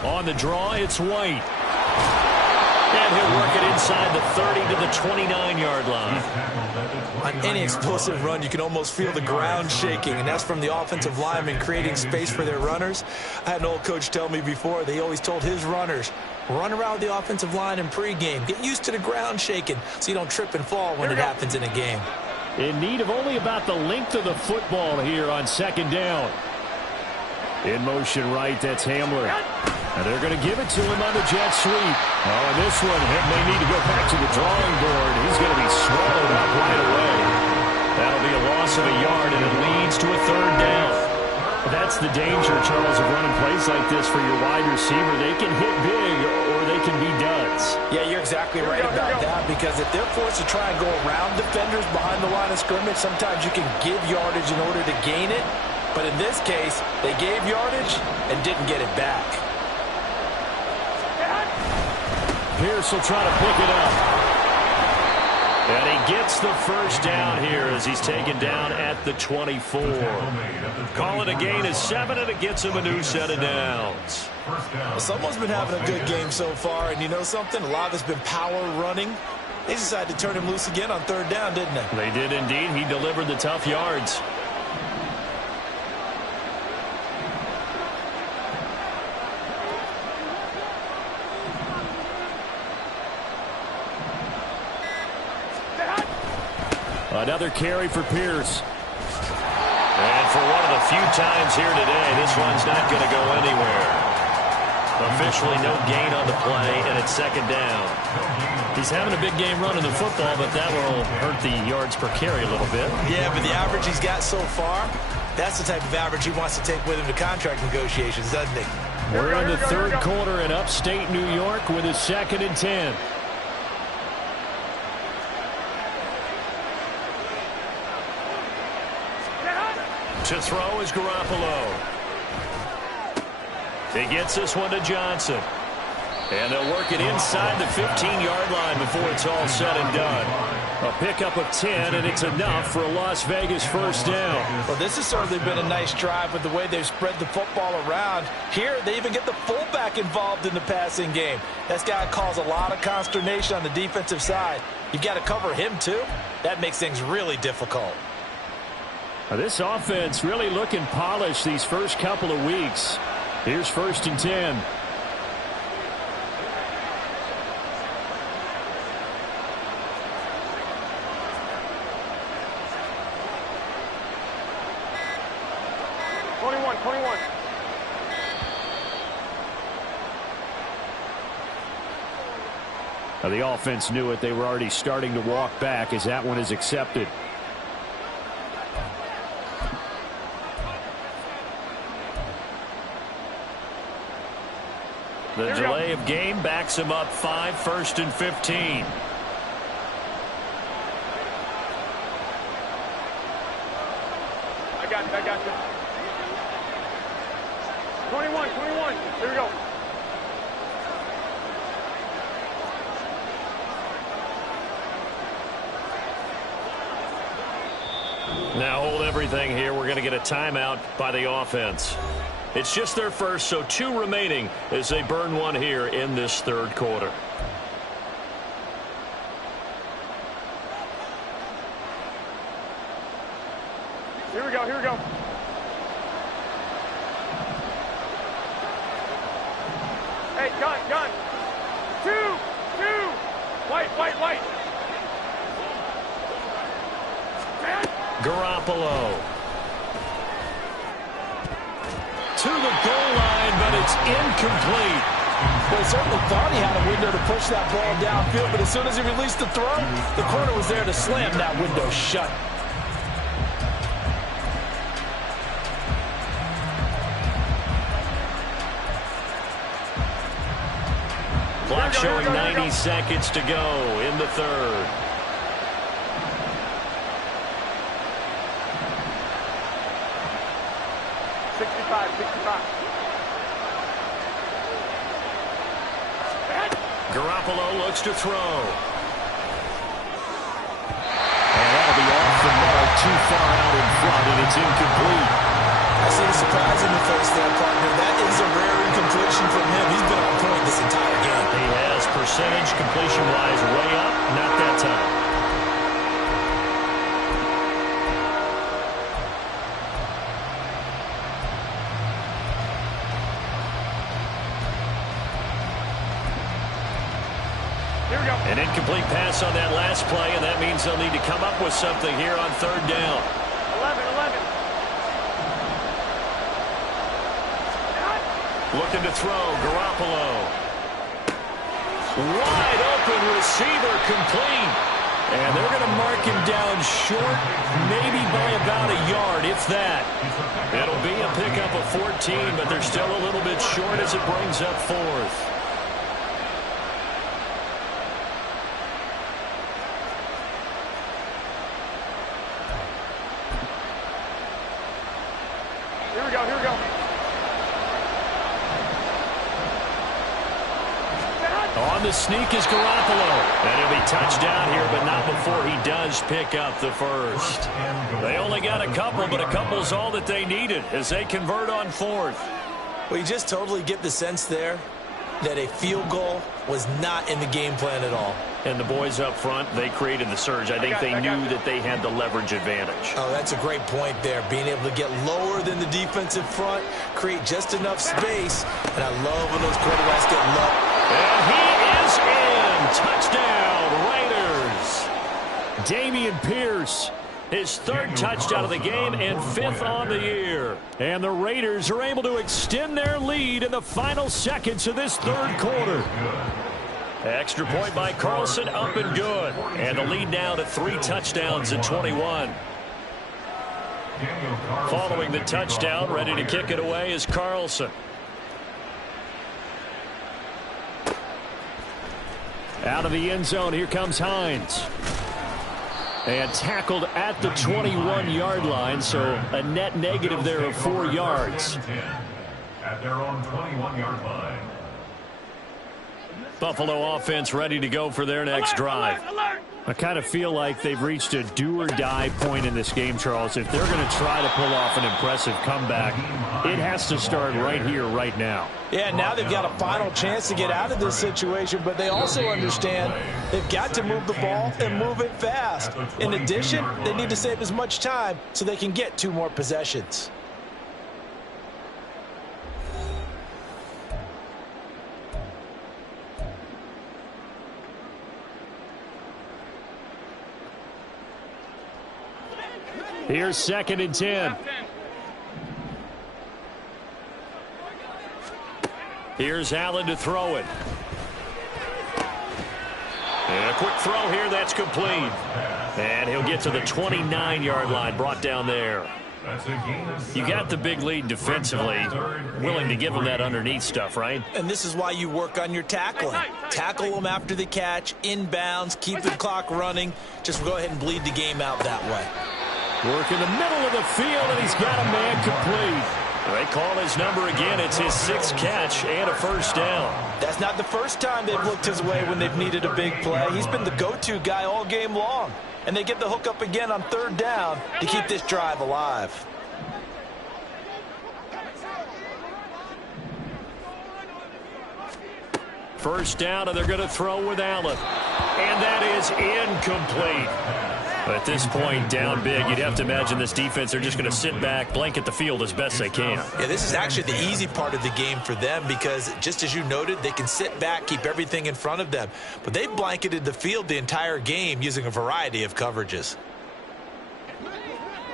On the draw, it's White. And he'll work it inside the 30 to the 29-yard line. On any explosive run, you can almost feel the ground shaking, and that's from the offensive linemen creating space for their runners. I had an old coach tell me before, they always told his runners, run around the offensive line in pregame. Get used to the ground shaking so you don't trip and fall when it happens in a game. in need of only about the length of the football here on second down. In motion right, that's Hamler. And they're going to give it to him on the jet sweep. Oh, and this one, they need to go back to the drawing board. He's going to be swallowed up right away. That'll be a loss of a yard, and it leads to a third down. That's the danger, Charles, of running plays like this for your wide receiver. They can hit big, or they can be duds. Yeah, you're exactly right about that, because if they're forced to try and go around defenders behind the line of scrimmage, sometimes you can give yardage in order to gain it. But in this case, they gave yardage and didn't get it back. Pierce will try to pick it up. And he gets the first down here as he's taken down at the 24. Call it a gain of 7, and it gets him a new set of downs. Someone's been having a good game so far, and you know something? A lot of it's been power running. They decided to turn him loose again on third down, didn't they? They did indeed. He delivered the tough yards. Another carry for Pierce. And for one of the few times here today, this one's not going to go anywhere. Officially no gain on the play, and it's second down. He's having a big game running the football, but that will hurt the yards per carry a little bit. Yeah, but the average he's got so far, that's the type of average he wants to take with him to contract negotiations, doesn't he? We're in the third quarter in upstate New York with a 2nd and 10. To throw is Garoppolo. He gets this one to Johnson. And they'll work it inside the 15-yard line before it's all said and done. A pickup of 10, and it's enough for a Las Vegas first down. Well, this has certainly been a nice drive with the way they've spread the football around. Here, they even get the fullback involved in the passing game. That's got to cause a lot of consternation on the defensive side. You've got to cover him, too. That makes things really difficult. Now, this offense really looking polished these first couple of weeks. Here's 1st and 10. Now, the offense knew it. They were already starting to walk back as that one is accepted. The delay of game backs him up 5, 1st and 15. I got you. 21. Here we go. Now hold everything here. We're going to get a timeout by the offense. It's just their first, so 2 remaining as they burn one here in this third quarter. Here we go. Hey, gun. 2. White. Garoppolo. To the goal line, but it's incomplete. Well, he certainly thought he had a window to push that ball downfield, but as soon as he released the throw, the corner was there to slam that window shut. Clock showing 90 seconds to go in the third. Garoppolo looks to throw. And that'll be off the mark, too far out in front, and it's incomplete. I see the surprise in your face there, partner. That is a rare incompletion from him. He's been on point this entire game. He has percentage completion-wise way up, not that time. An incomplete Incomplete pass on that last play, and that means they'll need to come up with something here on third down. 11. Looking to throw, Garoppolo. Wide open receiver, complete. And they're going to mark him down short, maybe by about a yard, if that. It'll be a pickup of 14, but they're still a little bit short as it brings up fourth. Here we go. On the sneak is Garoppolo. And he'll be touchdown here, but not before he does pick up the first. They only got a couple, but a couple's all that they needed as they convert on fourth. Well, you just totally get the sense there that a field goal was not in the game plan at all. And the boys up front, they created the surge. I think they knew that they had the leverage advantage. Oh, that's a great point there. Being able to get lower than the defensive front, create just enough space. And I love when those quarterbacks get low. And he is in. Touchdown, Raiders. Dameon Pierce, his third touchdown of the game and fifth on the year. And the Raiders are able to extend their lead in the final seconds of this third quarter. Extra point by Carlson, up and good. And the lead now to 3 touchdowns at 21. Following the touchdown, ready to kick it away is Carlson. Out of the end zone, here comes Hines. And tackled at the 21-yard line, so a net negative there of 4 yards. At their own 21-yard line. Buffalo offense ready to go for their next drive. I kind of feel like they've reached a do-or-die point in this game, Charles. If they're going to try to pull off an impressive comeback, it has to start right here, right now. Yeah, now they've got a final chance to get out of this situation, but they also understand they've got to move the ball and move it fast. In addition, they need to save as much time so they can get 2 more possessions. Here's 2nd and 10. Here's Allen to throw it. And a quick throw here, that's complete. And he'll get to the 29-yard line, brought down there. You got the big lead defensively, willing to give them that underneath stuff, right? And this is why you work on your tackling. Tackle them after the catch, inbounds, keep the clock running. Just go ahead and bleed the game out that way. Work in the middle of the field, and he's got a man complete. They call his number again. It's his 6th catch and a first down. That's not the first time they've looked his way when they've needed a big play. He's been the go-to guy all game long. And they get the hook up again on 3rd down to keep this drive alive. First down, and they're going to throw with Allen. And that is incomplete. But at this point, down big, you'd have to imagine this defense, they're just going to sit back, blanket the field as best they can. Yeah, this is actually the easy part of the game for them because, just as you noted, they can sit back, keep everything in front of them. But they've blanketed the field the entire game using a variety of coverages.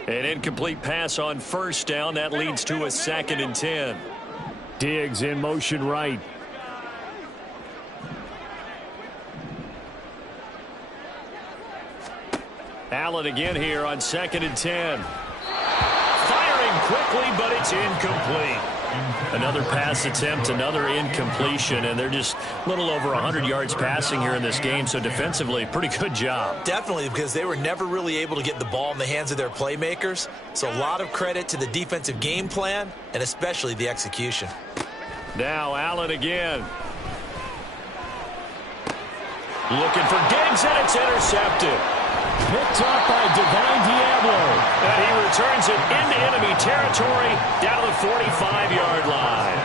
An incomplete pass on first down. That leads to a 2nd and 10. Diggs in motion right. Allen again here on 2nd and 10. Firing quickly, but it's incomplete. Another pass attempt, another incompletion, and they're just a little over 100 yards passing here in this game, so defensively, pretty good job. Definitely, because they were never really able to get the ball in the hands of their playmakers, so a lot of credit to the defensive game plan, and especially the execution. Now Allen again. Looking for Diggs, and it's intercepted. Picked up by Divine Diablo. And he returns it into enemy territory down the 45-yard line.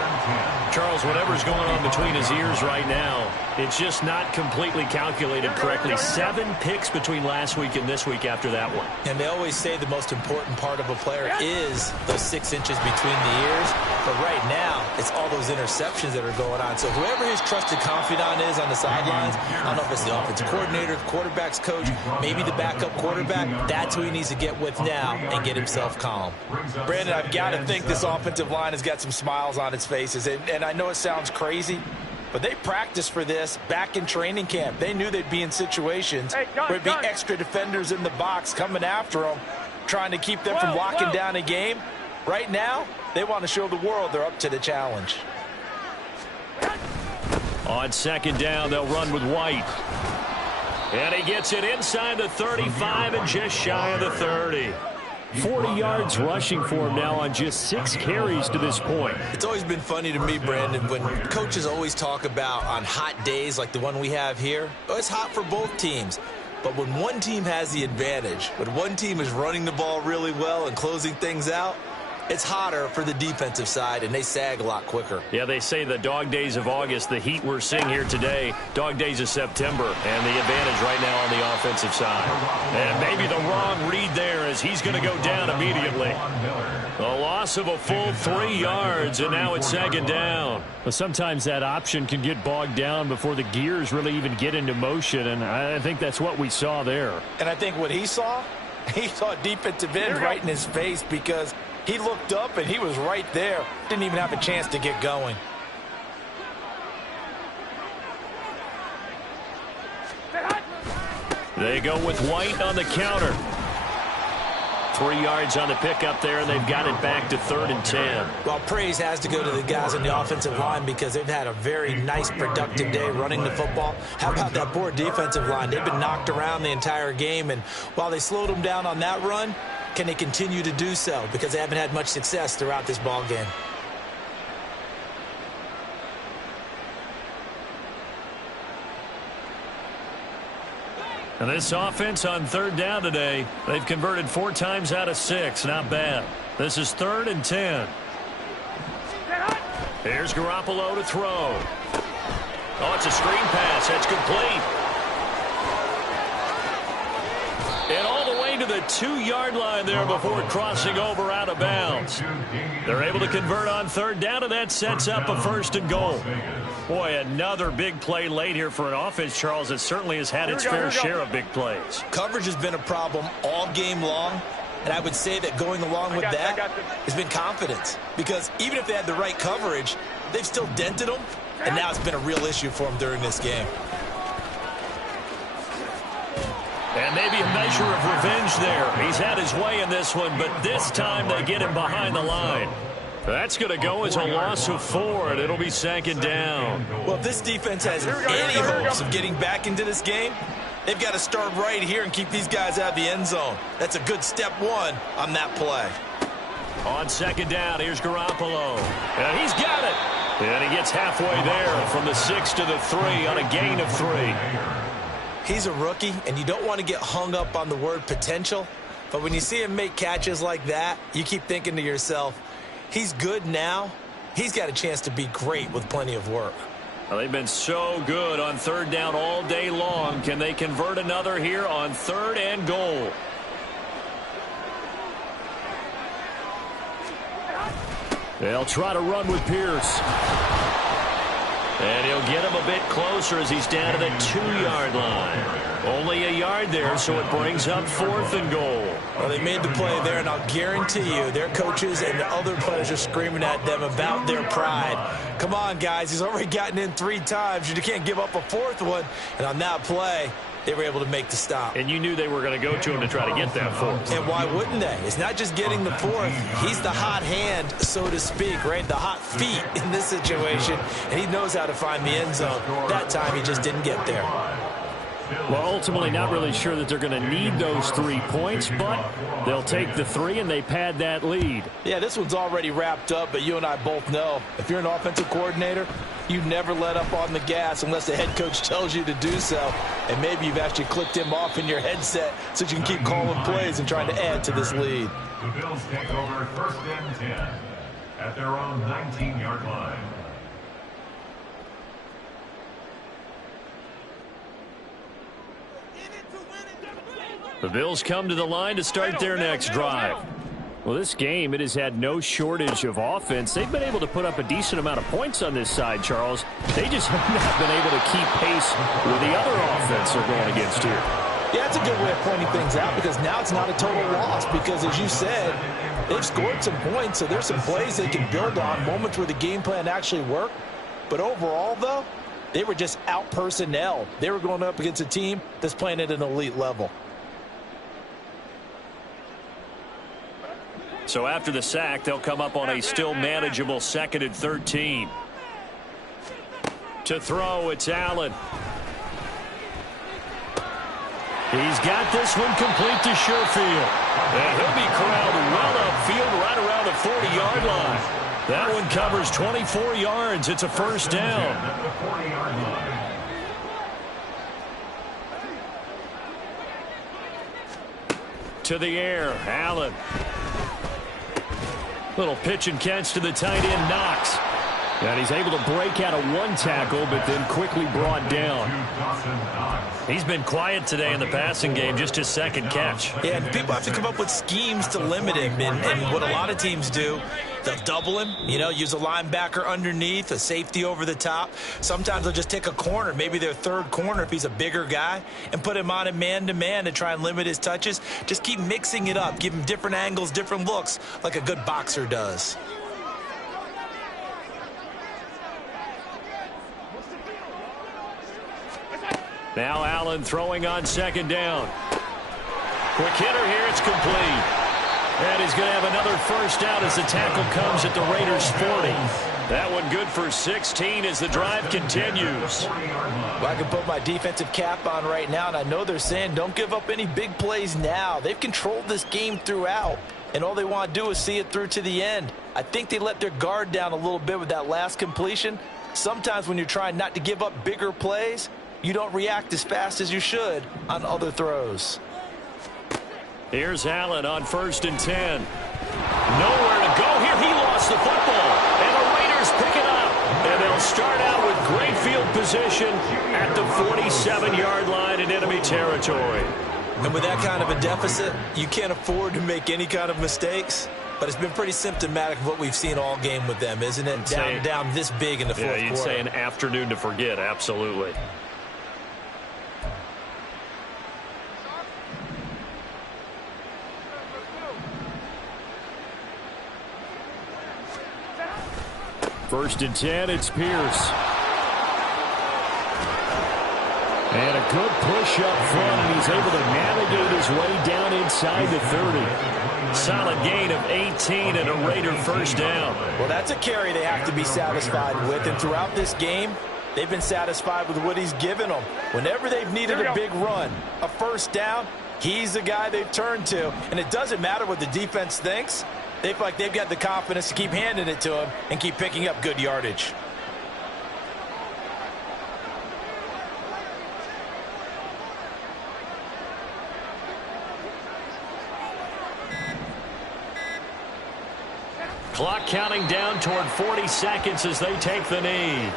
Charles, whatever's going on between his ears right now, it's just not completely calculated correctly. 7 picks between last week and this week after that one. And they always say the most important part of a player is those 6 inches between the ears. But right now, it's all those interceptions that are going on. So whoever his trusted confidant is on the sidelines, I don't know if it's the offensive coordinator, the quarterback's coach, maybe the backup quarterback, that's who he needs to get with now and get himself calm. Brandon, I've got to think this offensive line has got some smiles on its faces. And I know it sounds crazy, but they practiced for this back in training camp. They knew they'd be in situations where it'd be extra defenders in the box coming after them, trying to keep them from locking down a game. Right now, they want to show the world they're up to the challenge. On second down, they'll run with White. And he gets it inside the 35 and just shy of the 30. 40 yards rushing for him now on just 6 carries to this point. It's always been funny to me, Brandon, when coaches always talk about on hot days like the one we have here, it's hot for both teams. But when one team has the advantage, when one team is running the ball really well and closing things out, it's hotter for the defensive side, and they sag a lot quicker. Yeah, they say the dog days of August, the heat we're seeing here today, dog days of September, and the advantage right now on the offensive side. And maybe the wrong read there as he's going to go down immediately. A loss of a full 3 yards, and now it's second down. Well, sometimes that option can get bogged down before the gears really even get into motion, and I think that's what we saw there. And I think what he saw defensive end right in his face, because he looked up and he was right there. Didn't even have a chance to get going. They go with White on the counter. 3 yards on the pickup there, and they've got it back to 3rd and 10. Well, praise has to go to the guys on the offensive line because they've had a very nice, productive day running the football. How about that poor defensive line? They've been knocked around the entire game, and while they slowed them down on that run, can they continue to do so? Because they haven't had much success throughout this ball game. And this offense on 3rd down today, they've converted 4 times out of 6. Not bad. This is 3rd and 10. Here's Garoppolo to throw. Oh, it's a screen pass. That's complete. And all the way to the 2-yard line there before crossing over out of bounds. They're able to convert on 3rd down, and that sets up a 1st and goal. Boy, another big play late here for an offense, Charles, that certainly has had its fair share of big plays. Coverage has been a problem all game long, and I would say that going along with that has been confidence. Because even if they had the right coverage, they've still dented them, and now it's been a real issue for them during this game. And maybe a measure of revenge there. He's had his way in this one, but this time they get him behind the line. That's going to go as a loss of 4, and it'll be 2nd down. Well, if this defense has any hopes of getting back into this game, they've got to start right here and keep these guys out of the end zone. That's a good step 1 on that play. On 2nd down, here's Garoppolo. And he's got it. And he gets halfway there from the 6 to the 3 on a gain of 3. He's a rookie, and you don't want to get hung up on the word potential. But when you see him make catches like that, you keep thinking to yourself, he's good now. He's got a chance to be great with plenty of work. Well, they've been so good on 3rd down all day long. Can they convert another here on 3rd and goal? They'll try to run with Pierce. And he'll get him a bit closer as he's down to the 2-yard line. Only a yard there, so it brings up 4th and goal. Well, they made the play there, and I'll guarantee you their coaches and the other players are screaming at them about their pride. Come on, guys. He's already gotten in 3 times. You can't give up a 4th one. And on that play, they were able to make the stop. And you knew they were going to go to him to try to get that 4th. And why wouldn't they? It's not just getting the 4th. He's the hot hand, so to speak, right? The hot feet in this situation. And he knows how to find the end zone. That time, he just didn't get there. Well, ultimately not really sure that they're going to need those 3 points, but they'll take the 3 and they pad that lead. Yeah, this one's already wrapped up, but you and I both know if you're an offensive coordinator, you never let up on the gas unless the head coach tells you to do so. And maybe you've actually clicked him off in your headset so you can keep calling plays and trying to add to this lead. The Bills take over 1st and 10 at their own 19-yard line. The Bills come to the line to start their next drive. Well, this game, it has had no shortage of offense. They've been able to put up a decent amount of points on this side, Charles. They just have not been able to keep pace with the other offense they're going against here. Yeah, that's a good way of pointing things out because now it's not a total loss because, as you said, they've scored some points, so there's some plays they can build on, moments where the game plan actually worked. But overall, though, they were just out-personnel. They were going up against a team that's playing at an elite level. So after the sack, they'll come up on a still manageable 2nd and 13. To throw, it's Allen. He's got this one complete to Sherfield. And he'll be corralled well upfield right around the 40-yard line. That one covers 24 yards. It's a first down. To the air, Allen. Little pitch and catch to the tight end, Knox. And he's able to break out of one tackle, but then quickly brought down. He's been quiet today in the passing game, just his 2nd catch. Yeah, and people have to come up with schemes to limit him. And what a lot of teams do, they'll double him, use a linebacker underneath, a safety over the top. Sometimes they'll just take a corner, maybe their 3rd corner if he's a bigger guy, and put him on a man-to-man to try and limit his touches. Just keep mixing it up, give him different angles, different looks, like a good boxer does. Now Allen throwing on 2nd down. Quick hitter here, it's complete. And he's going to have another first down as the tackle comes at the Raiders' 40. That one good for 16 as the drive continues. Well, I can put my defensive cap on right now, and I know they're saying don't give up any big plays now. They've controlled this game throughout, and all they want to do is see it through to the end. I think they let their guard down a little bit with that last completion. Sometimes when you're trying not to give up bigger plays, you don't react as fast as you should on other throws. Here's Allen on 1st and 10. Nowhere to go here. He lost the football. And the Raiders pick it up. And they'll start out with great field position at the 47-yard line in enemy territory. And with that kind of a deficit, you can't afford to make any kind of mistakes. But it's been pretty symptomatic of what we've seen all game with them, isn't it? Down this big in the fourth quarter. Yeah, you'd say an afternoon to forget. Absolutely. First and 10, it's Pierce. And a good push up front, and he's able to navigate his way down inside the 30. Solid gain of 18 and a Raider first down. Well, that's a carry they have to be satisfied with, and throughout this game, they've been satisfied with what he's given them. Whenever they've needed a big run, a first down, he's the guy they've turned to, and it doesn't matter what the defense thinks. They feel like they've got the confidence to keep handing it to him and keep picking up good yardage. Clock counting down toward 40 seconds as they take the knee.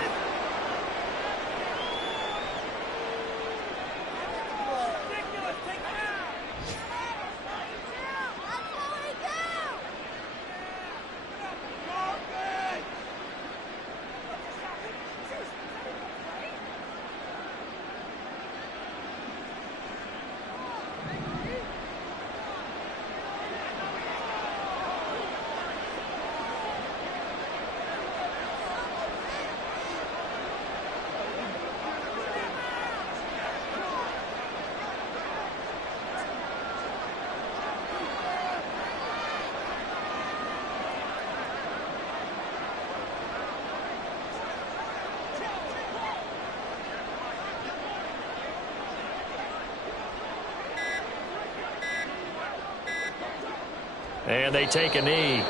And they take a knee.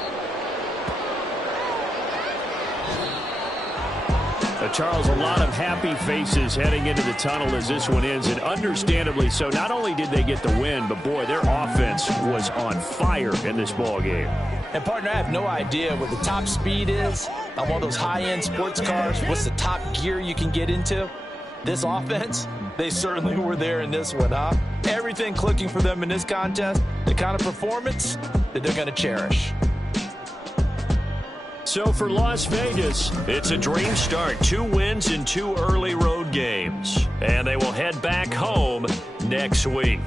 Charles, a lot of happy faces heading into the tunnel as this one ends, and understandably so. Not only did they get the win, but boy, their offense was on fire in this ball game. And partner, I have no idea what the top speed is on one of those high-end sports cars. What's the top gear you can get into? This offense, They certainly were there in this one, huh? Everything clicking for them in this contest, the kind of performance that they're going to cherish. So for Las Vegas, it's a dream start. 2 wins in 2 early road games. And they will head back home next week.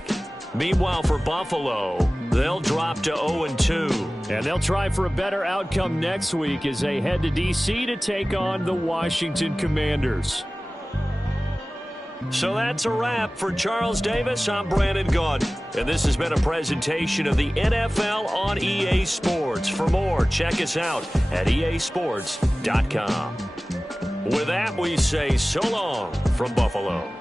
Meanwhile, for Buffalo, they'll drop to 0-2. And they'll try for a better outcome next week as they head to D.C. to take on the Washington Commanders. So that's a wrap. For Charles Davis, I'm Brandon Gaudin. And this has been a presentation of the NFL on EA Sports. For more, check us out at easports.com. With that, we say so long from Buffalo.